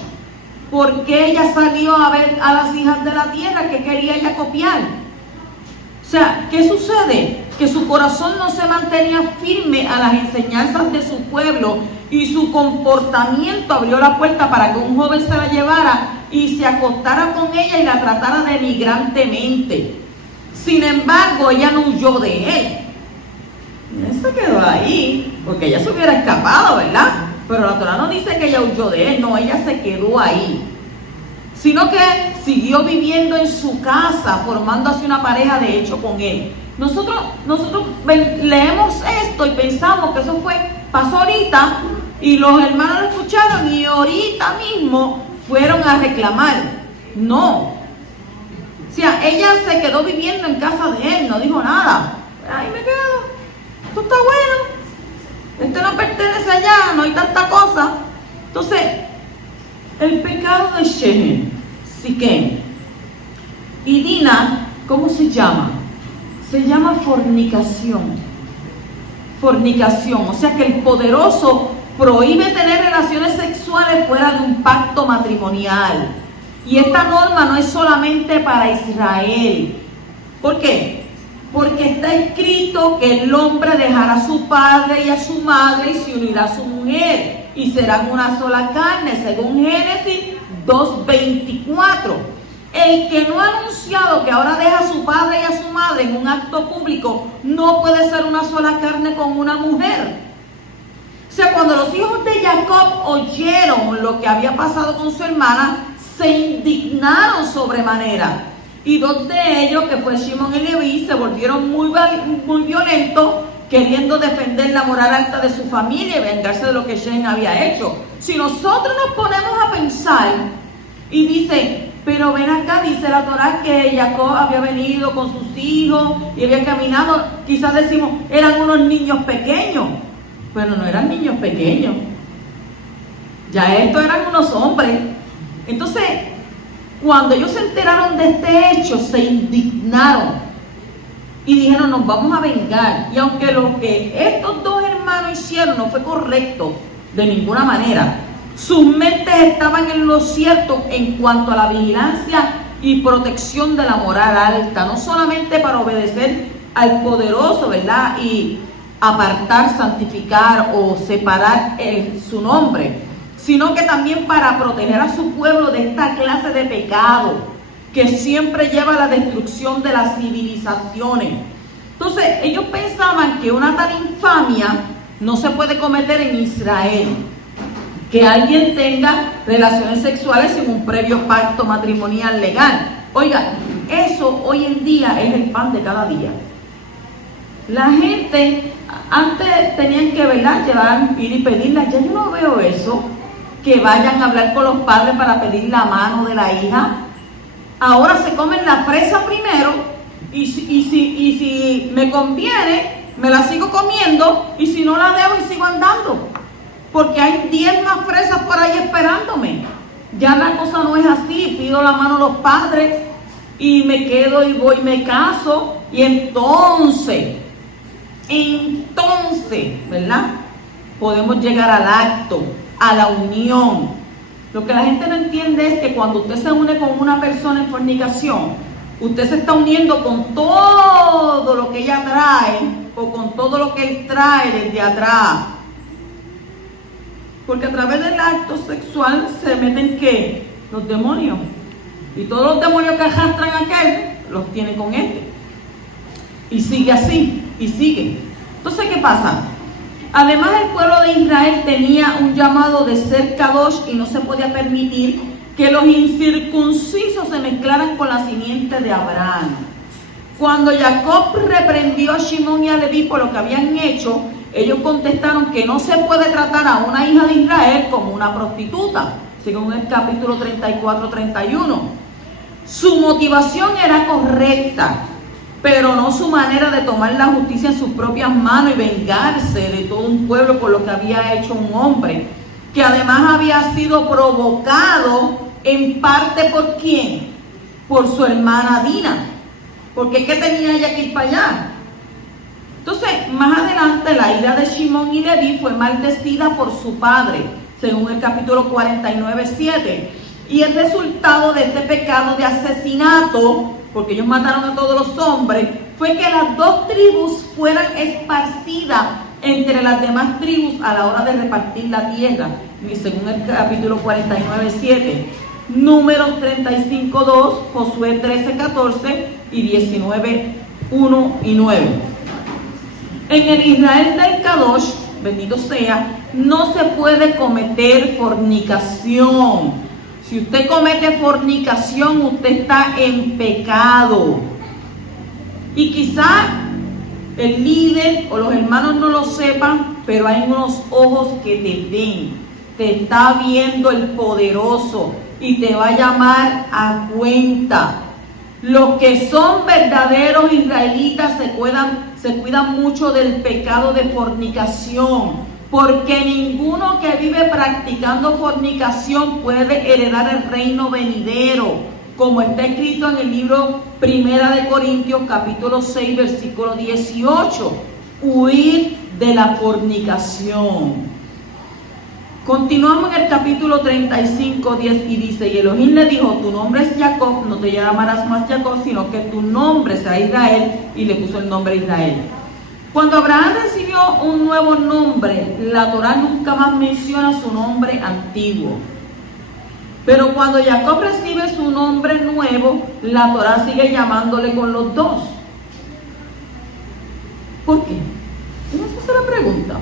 ¿Por qué ella salió a ver a las hijas de la tierra? ¿Qué quería ella copiar? O sea, ¿qué sucede? Que su corazón no se mantenía firme a las enseñanzas de su pueblo, y su comportamiento abrió la puerta para que un joven se la llevara y se acostara con ella y la tratara denigrantemente. Sin embargo, ella no huyó de él. Él se quedó ahí, porque ella se hubiera escapado, ¿verdad? Pero la Torá no dice que ella huyó de él, no, ella se quedó ahí. Sino que siguió viviendo en su casa, formando así una pareja de hecho con él. Nosotros leemos esto y pensamos que eso pasó ahorita, y los hermanos lo escucharon y ahorita mismo fueron a reclamar. No. O sea, ella se quedó viviendo en casa de él, no dijo nada. Ahí me quedo. Esto está bueno. Esto no pertenece allá, no hay tanta cosa. Entonces, el pecado de Shehem, Siquem y Dina, ¿cómo se llama? Se llama fornicación. Fornicación, o sea que el poderoso prohíbe tener relaciones sexuales fuera de un pacto matrimonial. Y esta norma no es solamente para Israel. ¿Por qué? Porque está escrito que el hombre dejará a su padre y a su madre y se unirá a su mujer, y serán una sola carne, según Génesis 2:24. El que no ha anunciado que ahora deja a su padre y a su madre en un acto público no puede ser una sola carne con una mujer. O sea, cuando los hijos de Jacob oyeron lo que había pasado con su hermana, se indignaron sobremanera. Y dos de ellos, que fue Shimon y Leví, se volvieron muy violentos, queriendo defender la moral alta de su familia y vengarse de lo que Shehem había hecho. Si nosotros nos ponemos a pensar y dice, pero ven acá, dice la Torá que Jacob había venido con sus hijos y había caminado, quizás decimos, eran unos niños pequeños. Pero no eran niños pequeños. Ya estos eran unos hombres. Entonces, cuando ellos se enteraron de este hecho, se indignaron y dijeron, nos vamos a vengar. Y aunque lo que estos dos hermanos hicieron no fue correcto de ninguna manera, sus mentes estaban en lo cierto en cuanto a la vigilancia y protección de la moral alta, no solamente para obedecer al poderoso, ¿verdad?, y apartar, santificar o separar su nombre, sino que también para proteger a su pueblo de esta clase de pecado que siempre lleva a la destrucción de las civilizaciones. Entonces, ellos pensaban que una tal infamia no se puede cometer en Israel, que alguien tenga relaciones sexuales sin un previo pacto matrimonial legal. Oiga, Eso hoy en día es el pan de cada día. La gente antes tenían que, ¿verdad?, ir y pedirla. Ya yo no veo eso, que vayan a hablar con los padres para pedir la mano de la hija. Ahora se comen la fresa primero y si me conviene, me la sigo comiendo, y si no la dejo y sigo andando, porque hay 10 más fresas por ahí esperándome. Ya la cosa no es así, pido la mano a los padres y me quedo y voy y me caso, y entonces, ¿verdad?, podemos llegar al acto, a la unión. Lo que la gente no entiende es que cuando usted se une con una persona en fornicación, usted se está uniendo con todo lo que ella trae o con todo lo que él trae desde atrás. Porque a través del acto sexual se meten, ¿qué?, los demonios. Y todos los demonios que arrastran a aquel, los tiene con este. Y sigue así, y sigue. Entonces, ¿qué pasa? Además, el pueblo de Israel tenía un llamado de ser Kadosh, y no se podía permitir que los incircuncisos se mezclaran con la simiente de Abraham. Cuando Jacob reprendió a Shimón y a Leví por lo que habían hecho, ellos contestaron que no se puede tratar a una hija de Israel como una prostituta, según el capítulo 34-31. Su motivación era correcta, pero no su manera de tomar la justicia en sus propias manos y vengarse de todo un pueblo por lo que había hecho un hombre, que además había sido provocado en parte ¿por quién? Por su hermana Dina, porque es que tenía ella que ir para allá. Entonces, más adelante, la ira de Shimón y Leví fue maldecida por su padre, según el capítulo 49-7. Y el resultado de este pecado de asesinato, porque ellos mataron a todos los hombres, fue que las dos tribus fueran esparcidas entre las demás tribus a la hora de repartir la tierra, según el capítulo 49-7. Números 35-2, Josué 13-14 y 19-1 y 9. En el Israel del Kadosh, bendito sea, no se puede cometer fornicación. Si usted comete fornicación, usted está en pecado. Y quizá el líder o los hermanos no lo sepan, pero hay unos ojos que te ven. Te está viendo el poderoso y te va a llamar a cuenta. Los que son verdaderos israelitas se cuidan mucho del pecado de fornicación, porque ninguno que vive practicando fornicación puede heredar el reino venidero, como está escrito en el libro 1 de Corintios capítulo 6 versículo 18, huir de la fornicación. Continuamos en el capítulo 35, 10 y dice, y Elohim le dijo, tu nombre es Jacob, no te llamarás más Jacob, sino que tu nombre será Israel, y le puso el nombre Israel. Cuando Abraham recibió un nuevo nombre, la Torá nunca más menciona su nombre antiguo. Pero cuando Jacob recibe su nombre nuevo, la Torá sigue llamándole con los dos. ¿Por qué? Esa es la pregunta.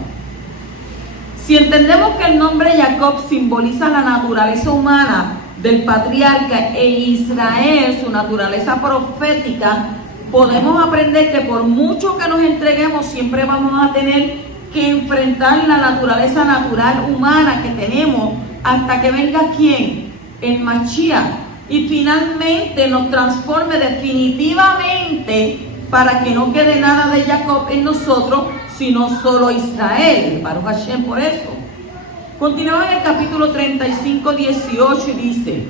Si entendemos que el nombre Jacob simboliza la naturaleza humana del patriarca e Israel, su naturaleza profética, podemos aprender que por mucho que nos entreguemos, siempre vamos a tener que enfrentar la naturaleza natural humana que tenemos hasta que venga ¿quién? El Mashiach, y finalmente nos transforme definitivamente para que no quede nada de Jacob en nosotros, sino solo Israel. Baruch Hashem por eso. Continúa en el capítulo 35, 18 y dice,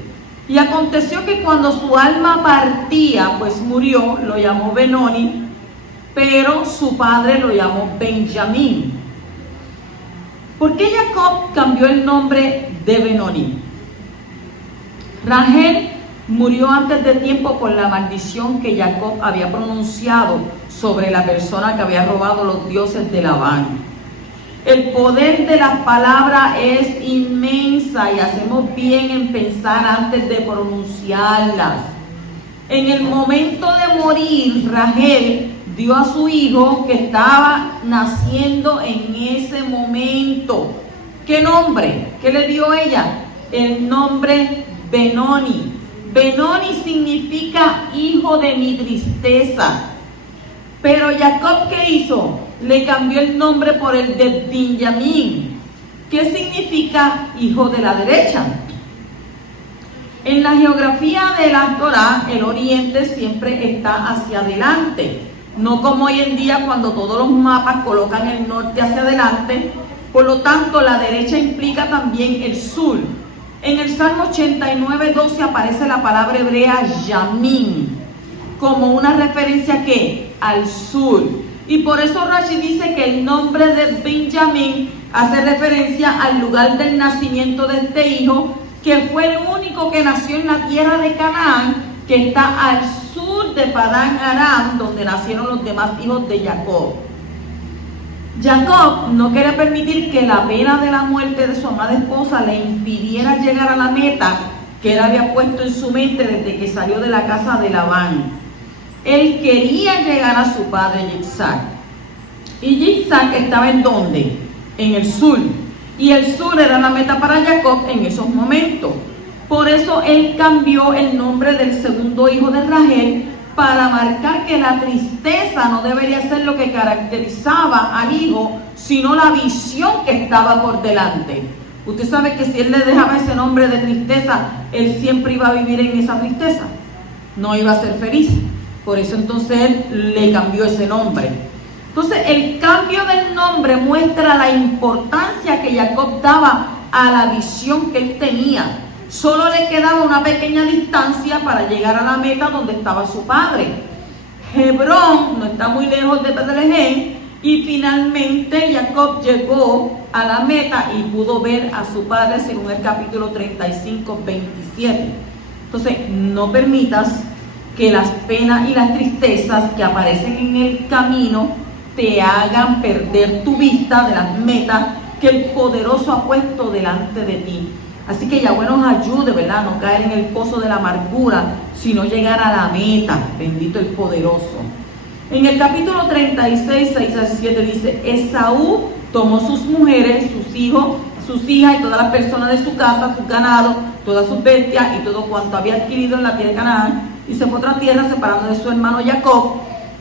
y aconteció que cuando su alma partía, pues murió, lo llamó Benoni, pero su padre lo llamó Benjamín. ¿Por qué Jacob cambió el nombre de Benoni? Rachel murió antes de tiempo por la maldición que Jacob había pronunciado sobre la persona que había robado los dioses de Labán. El poder de las palabras es inmensa y hacemos bien en pensar antes de pronunciarlas. En el momento de morir, Rachel dio a su hijo que estaba naciendo en ese momento. ¿Qué nombre? ¿Qué le dio ella? El nombre Benoni. Benoni significa hijo hijo de mi tristeza. Pero Jacob, ¿qué hizo? Le cambió el nombre por el de Benjamín, que significa hijo de la derecha. En la geografía de la Torá, el oriente siempre está hacia adelante, no como hoy en día cuando todos los mapas colocan el norte hacia adelante. Por lo tanto, la derecha implica también el sur. En el Salmo 89:12 aparece la palabra hebrea Yamín, como una referencia ¿qué? Al sur. Y por eso Rashi dice que el nombre de Benjamín hace referencia al lugar del nacimiento de este hijo, que fue el único que nació en la tierra de Canaán, que está al sur de Padán Aram, donde nacieron los demás hijos de Jacob. Jacob no quería permitir que la pena de la muerte de su amada esposa le impidiera llegar a la meta que él había puesto en su mente desde que salió de la casa de Labán. Él quería llegar a su padre Yitzhak. Y Yitzhak estaba ¿en dónde? En el sur. Y el sur era la meta para Jacob en esos momentos. Por eso él cambió el nombre del segundo hijo de Rachel, para marcar que la tristeza no debería ser lo que caracterizaba al hijo, sino la visión que estaba por delante. Usted sabe que si él le dejaba ese nombre de tristeza, él siempre iba a vivir en esa tristeza, no iba a ser feliz. Por eso entonces él le cambió ese nombre. Entonces el cambio del nombre muestra la importancia que Jacob daba a la visión que él tenía. Solo le quedaba una pequeña distancia para llegar a la meta donde estaba su padre. Hebrón no está muy lejos de Betlehem, y finalmente Jacob llegó a la meta y pudo ver a su padre, según el capítulo 35:27. Entonces, no permitas que las penas y las tristezas que aparecen en el camino te hagan perder tu vista de las metas que el poderoso ha puesto delante de ti. Así que Yahweh nos ayude, ¿verdad? No caer en el pozo de la amargura, sino llegar a la meta. Bendito el poderoso. En el capítulo 36, 6-7 dice: Esaú tomó sus mujeres, sus hijos, sus hijas y todas las personas de su casa, sus ganados, todas sus bestias y todo cuanto había adquirido en la tierra de Canaán, y se fue a otra tierra separando de su hermano Jacob,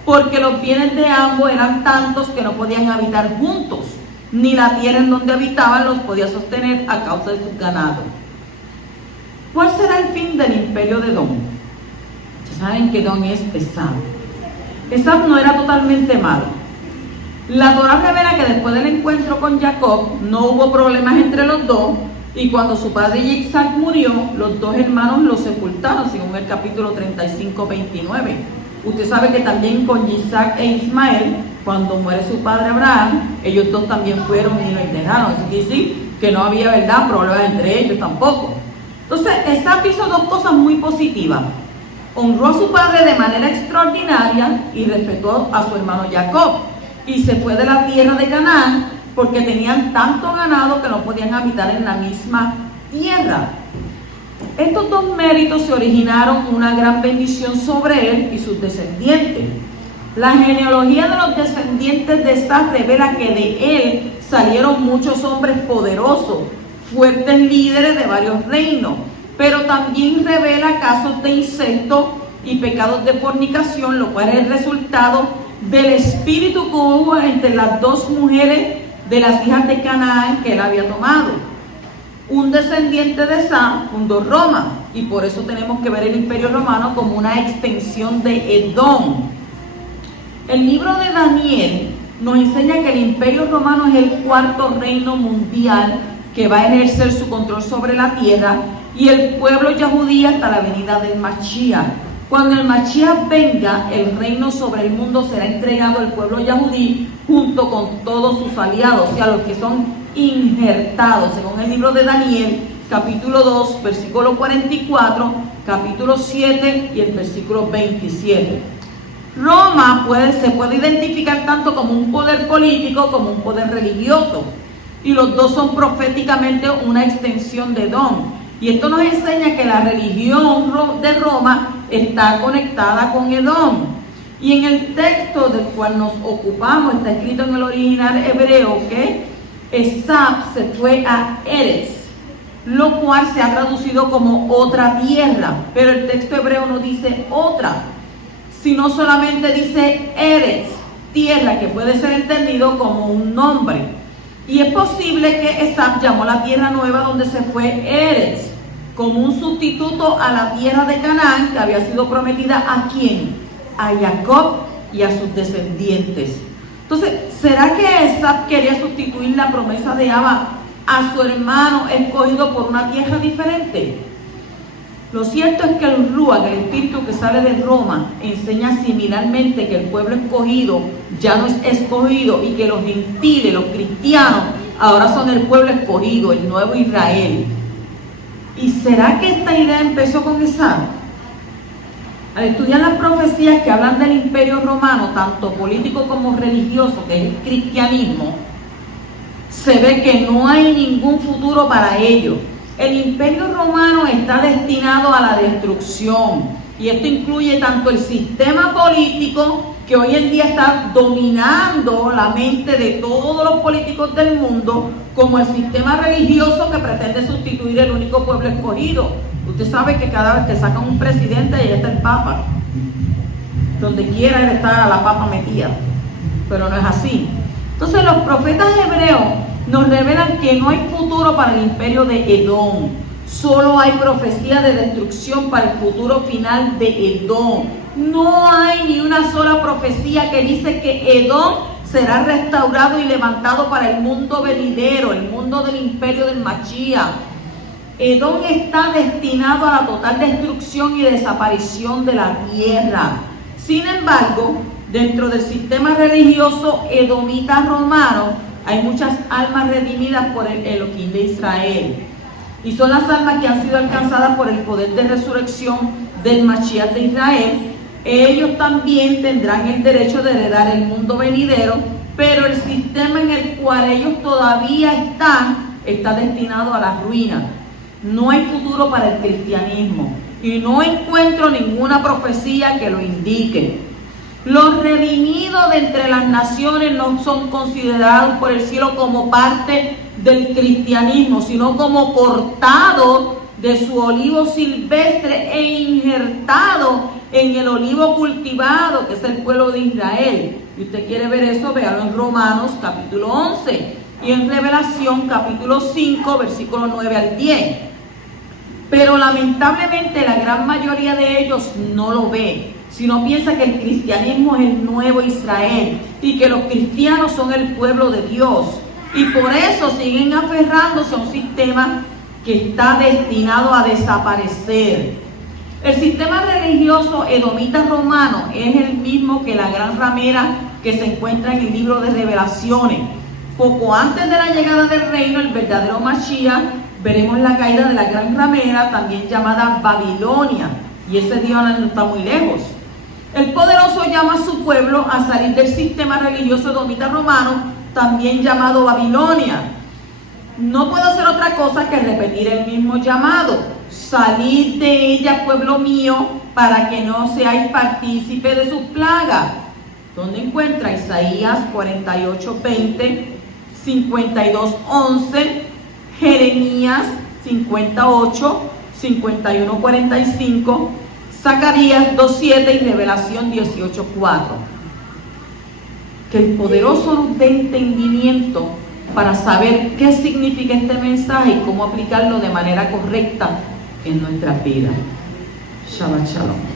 porque los bienes de ambos eran tantos que no podían habitar juntos, ni la tierra en donde habitaban los podía sostener a causa de sus ganados. ¿Cuál será el fin del imperio de Edom? Ya saben que Edom es Esab. Esab no era totalmente malo. La Torá revela que después del encuentro con Jacob no hubo problemas entre los dos, y cuando su padre Yitzhak murió, los dos hermanos lo sepultaron, según el capítulo 35:29. Usted sabe que también con Yitzhak e Ismael, cuando muere su padre Abraham, ellos dos también fueron y lo enterraron. Así que sí, que no había, ¿verdad?, problemas entre ellos tampoco. Entonces, Esab hizo dos cosas muy positivas. Honró a su padre de manera extraordinaria y respetó a su hermano Jacob. Y se fue de la tierra de Canaán porque tenían tanto ganado que no podían habitar en la misma tierra. Estos dos méritos se originaron una gran bendición sobre él y sus descendientes. La genealogía de los descendientes de Esab revela que de él salieron muchos hombres poderosos, fuertes líderes de varios reinos, pero también revela casos de incesto y pecados de fornicación, lo cual es el resultado del espíritu que hubo entre las dos mujeres de las hijas de Canaán que él había tomado. Un descendiente de Esab fundó Roma, y por eso tenemos que ver el imperio romano como una extensión de Edom. El libro de Daniel nos enseña que el imperio romano es el cuarto reino mundial que va a ejercer su control sobre la tierra, y el pueblo yahudí hasta la venida del Mashiach. Cuando el Mashiach venga, el reino sobre el mundo será entregado al pueblo yahudí junto con todos sus aliados, o sea, los que son injertados, según el libro de Daniel, capítulo 2, versículo 44, capítulo 7 y el versículo 27. Roma se puede identificar tanto como un poder político como un poder religioso, y los dos son proféticamente una extensión de Edom. Y esto nos enseña que la religión de Roma está conectada con Edom. Y en el texto del cual nos ocupamos está escrito en el original hebreo que Esab se fue a Eretz, lo cual se ha traducido como otra tierra, pero el texto hebreo no dice otra. sino solamente dice Eretz, tierra, que puede ser entendido como un nombre. Y es posible que Esab llamó la tierra nueva donde se fue Eretz, como un sustituto a la tierra de Canaán que había sido prometida ¿a quién? A Jacob y a sus descendientes. Entonces, ¿será que Esab quería sustituir la promesa de Abba a su hermano escogido por una tierra diferente? Lo cierto es que el Ruach, el espíritu que sale de Roma, enseña similarmente que el pueblo escogido ya no es escogido y que los gentiles, los cristianos, ahora son el pueblo escogido, el nuevo Israel. ¿Y será que esta idea empezó con Esab? Al estudiar las profecías que hablan del imperio romano, tanto político como religioso, que es el cristianismo, se ve que no hay ningún futuro para ellos. El imperio romano está destinado a la destrucción, y esto incluye tanto el sistema político, que hoy en día está dominando la mente de todos los políticos del mundo, como el sistema religioso que pretende sustituir el único pueblo escogido. Usted sabe que cada vez que sacan un presidente, ahí está el Papa. Donde quiera está la Papa metida, pero no es así. Entonces los profetas hebreos nos revelan que no hay futuro para el imperio de Edom. Solo hay profecía de destrucción para el futuro final de Edom. No hay ni una sola profecía que dice que Edom será restaurado y levantado para el mundo venidero, el mundo del imperio del Mashiach. Edom está destinado a la total destrucción y desaparición de la tierra. Sin embargo, dentro del sistema religioso edomita romano, hay muchas almas redimidas por el Elohim de Israel. Y son las almas que han sido alcanzadas por el poder de resurrección del Mashiach de Israel. Ellos también tendrán el derecho de heredar el mundo venidero, pero el sistema en el cual ellos todavía están está destinado a la ruina. No hay futuro para el cristianismo y no encuentro ninguna profecía que lo indique. Los redimidos de entre las naciones no son considerados por el cielo como parte del cristianismo, sino como cortados de su olivo silvestre e injertados en el olivo cultivado, que es el pueblo de Israel. Y usted quiere ver eso, véalo en Romanos capítulo 11 y en Revelación capítulo 5, versículo 9 al 10. Pero lamentablemente la gran mayoría de ellos no lo ve, sino piensa que el cristianismo es el nuevo Israel y que los cristianos son el pueblo de Dios. Y por eso siguen aferrándose a un sistema que está destinado a desaparecer. El sistema religioso edomita romano es el mismo que la gran ramera que se encuentra en el libro de Revelaciones. Poco antes de la llegada del reino, el verdadero Mashiach, veremos la caída de la gran ramera, también llamada Babilonia, y ese día no está muy lejos. El poderoso llama a su pueblo a salir del sistema religioso edomita romano, también llamado Babilonia. No puedo hacer otra cosa que repetir el mismo llamado: salid de ella, pueblo mío, para que no seáis partícipe de sus plagas. ¿Dónde encuentra? Isaías 48:20, 52:11, Jeremías 58, 51:45, Zacarías 2:7 y Revelación 18:4. Que el poderoso nos dé entendimiento para saber qué significa este mensaje y cómo aplicarlo de manera correcta en nuestras vidas. Shabbat Shalom.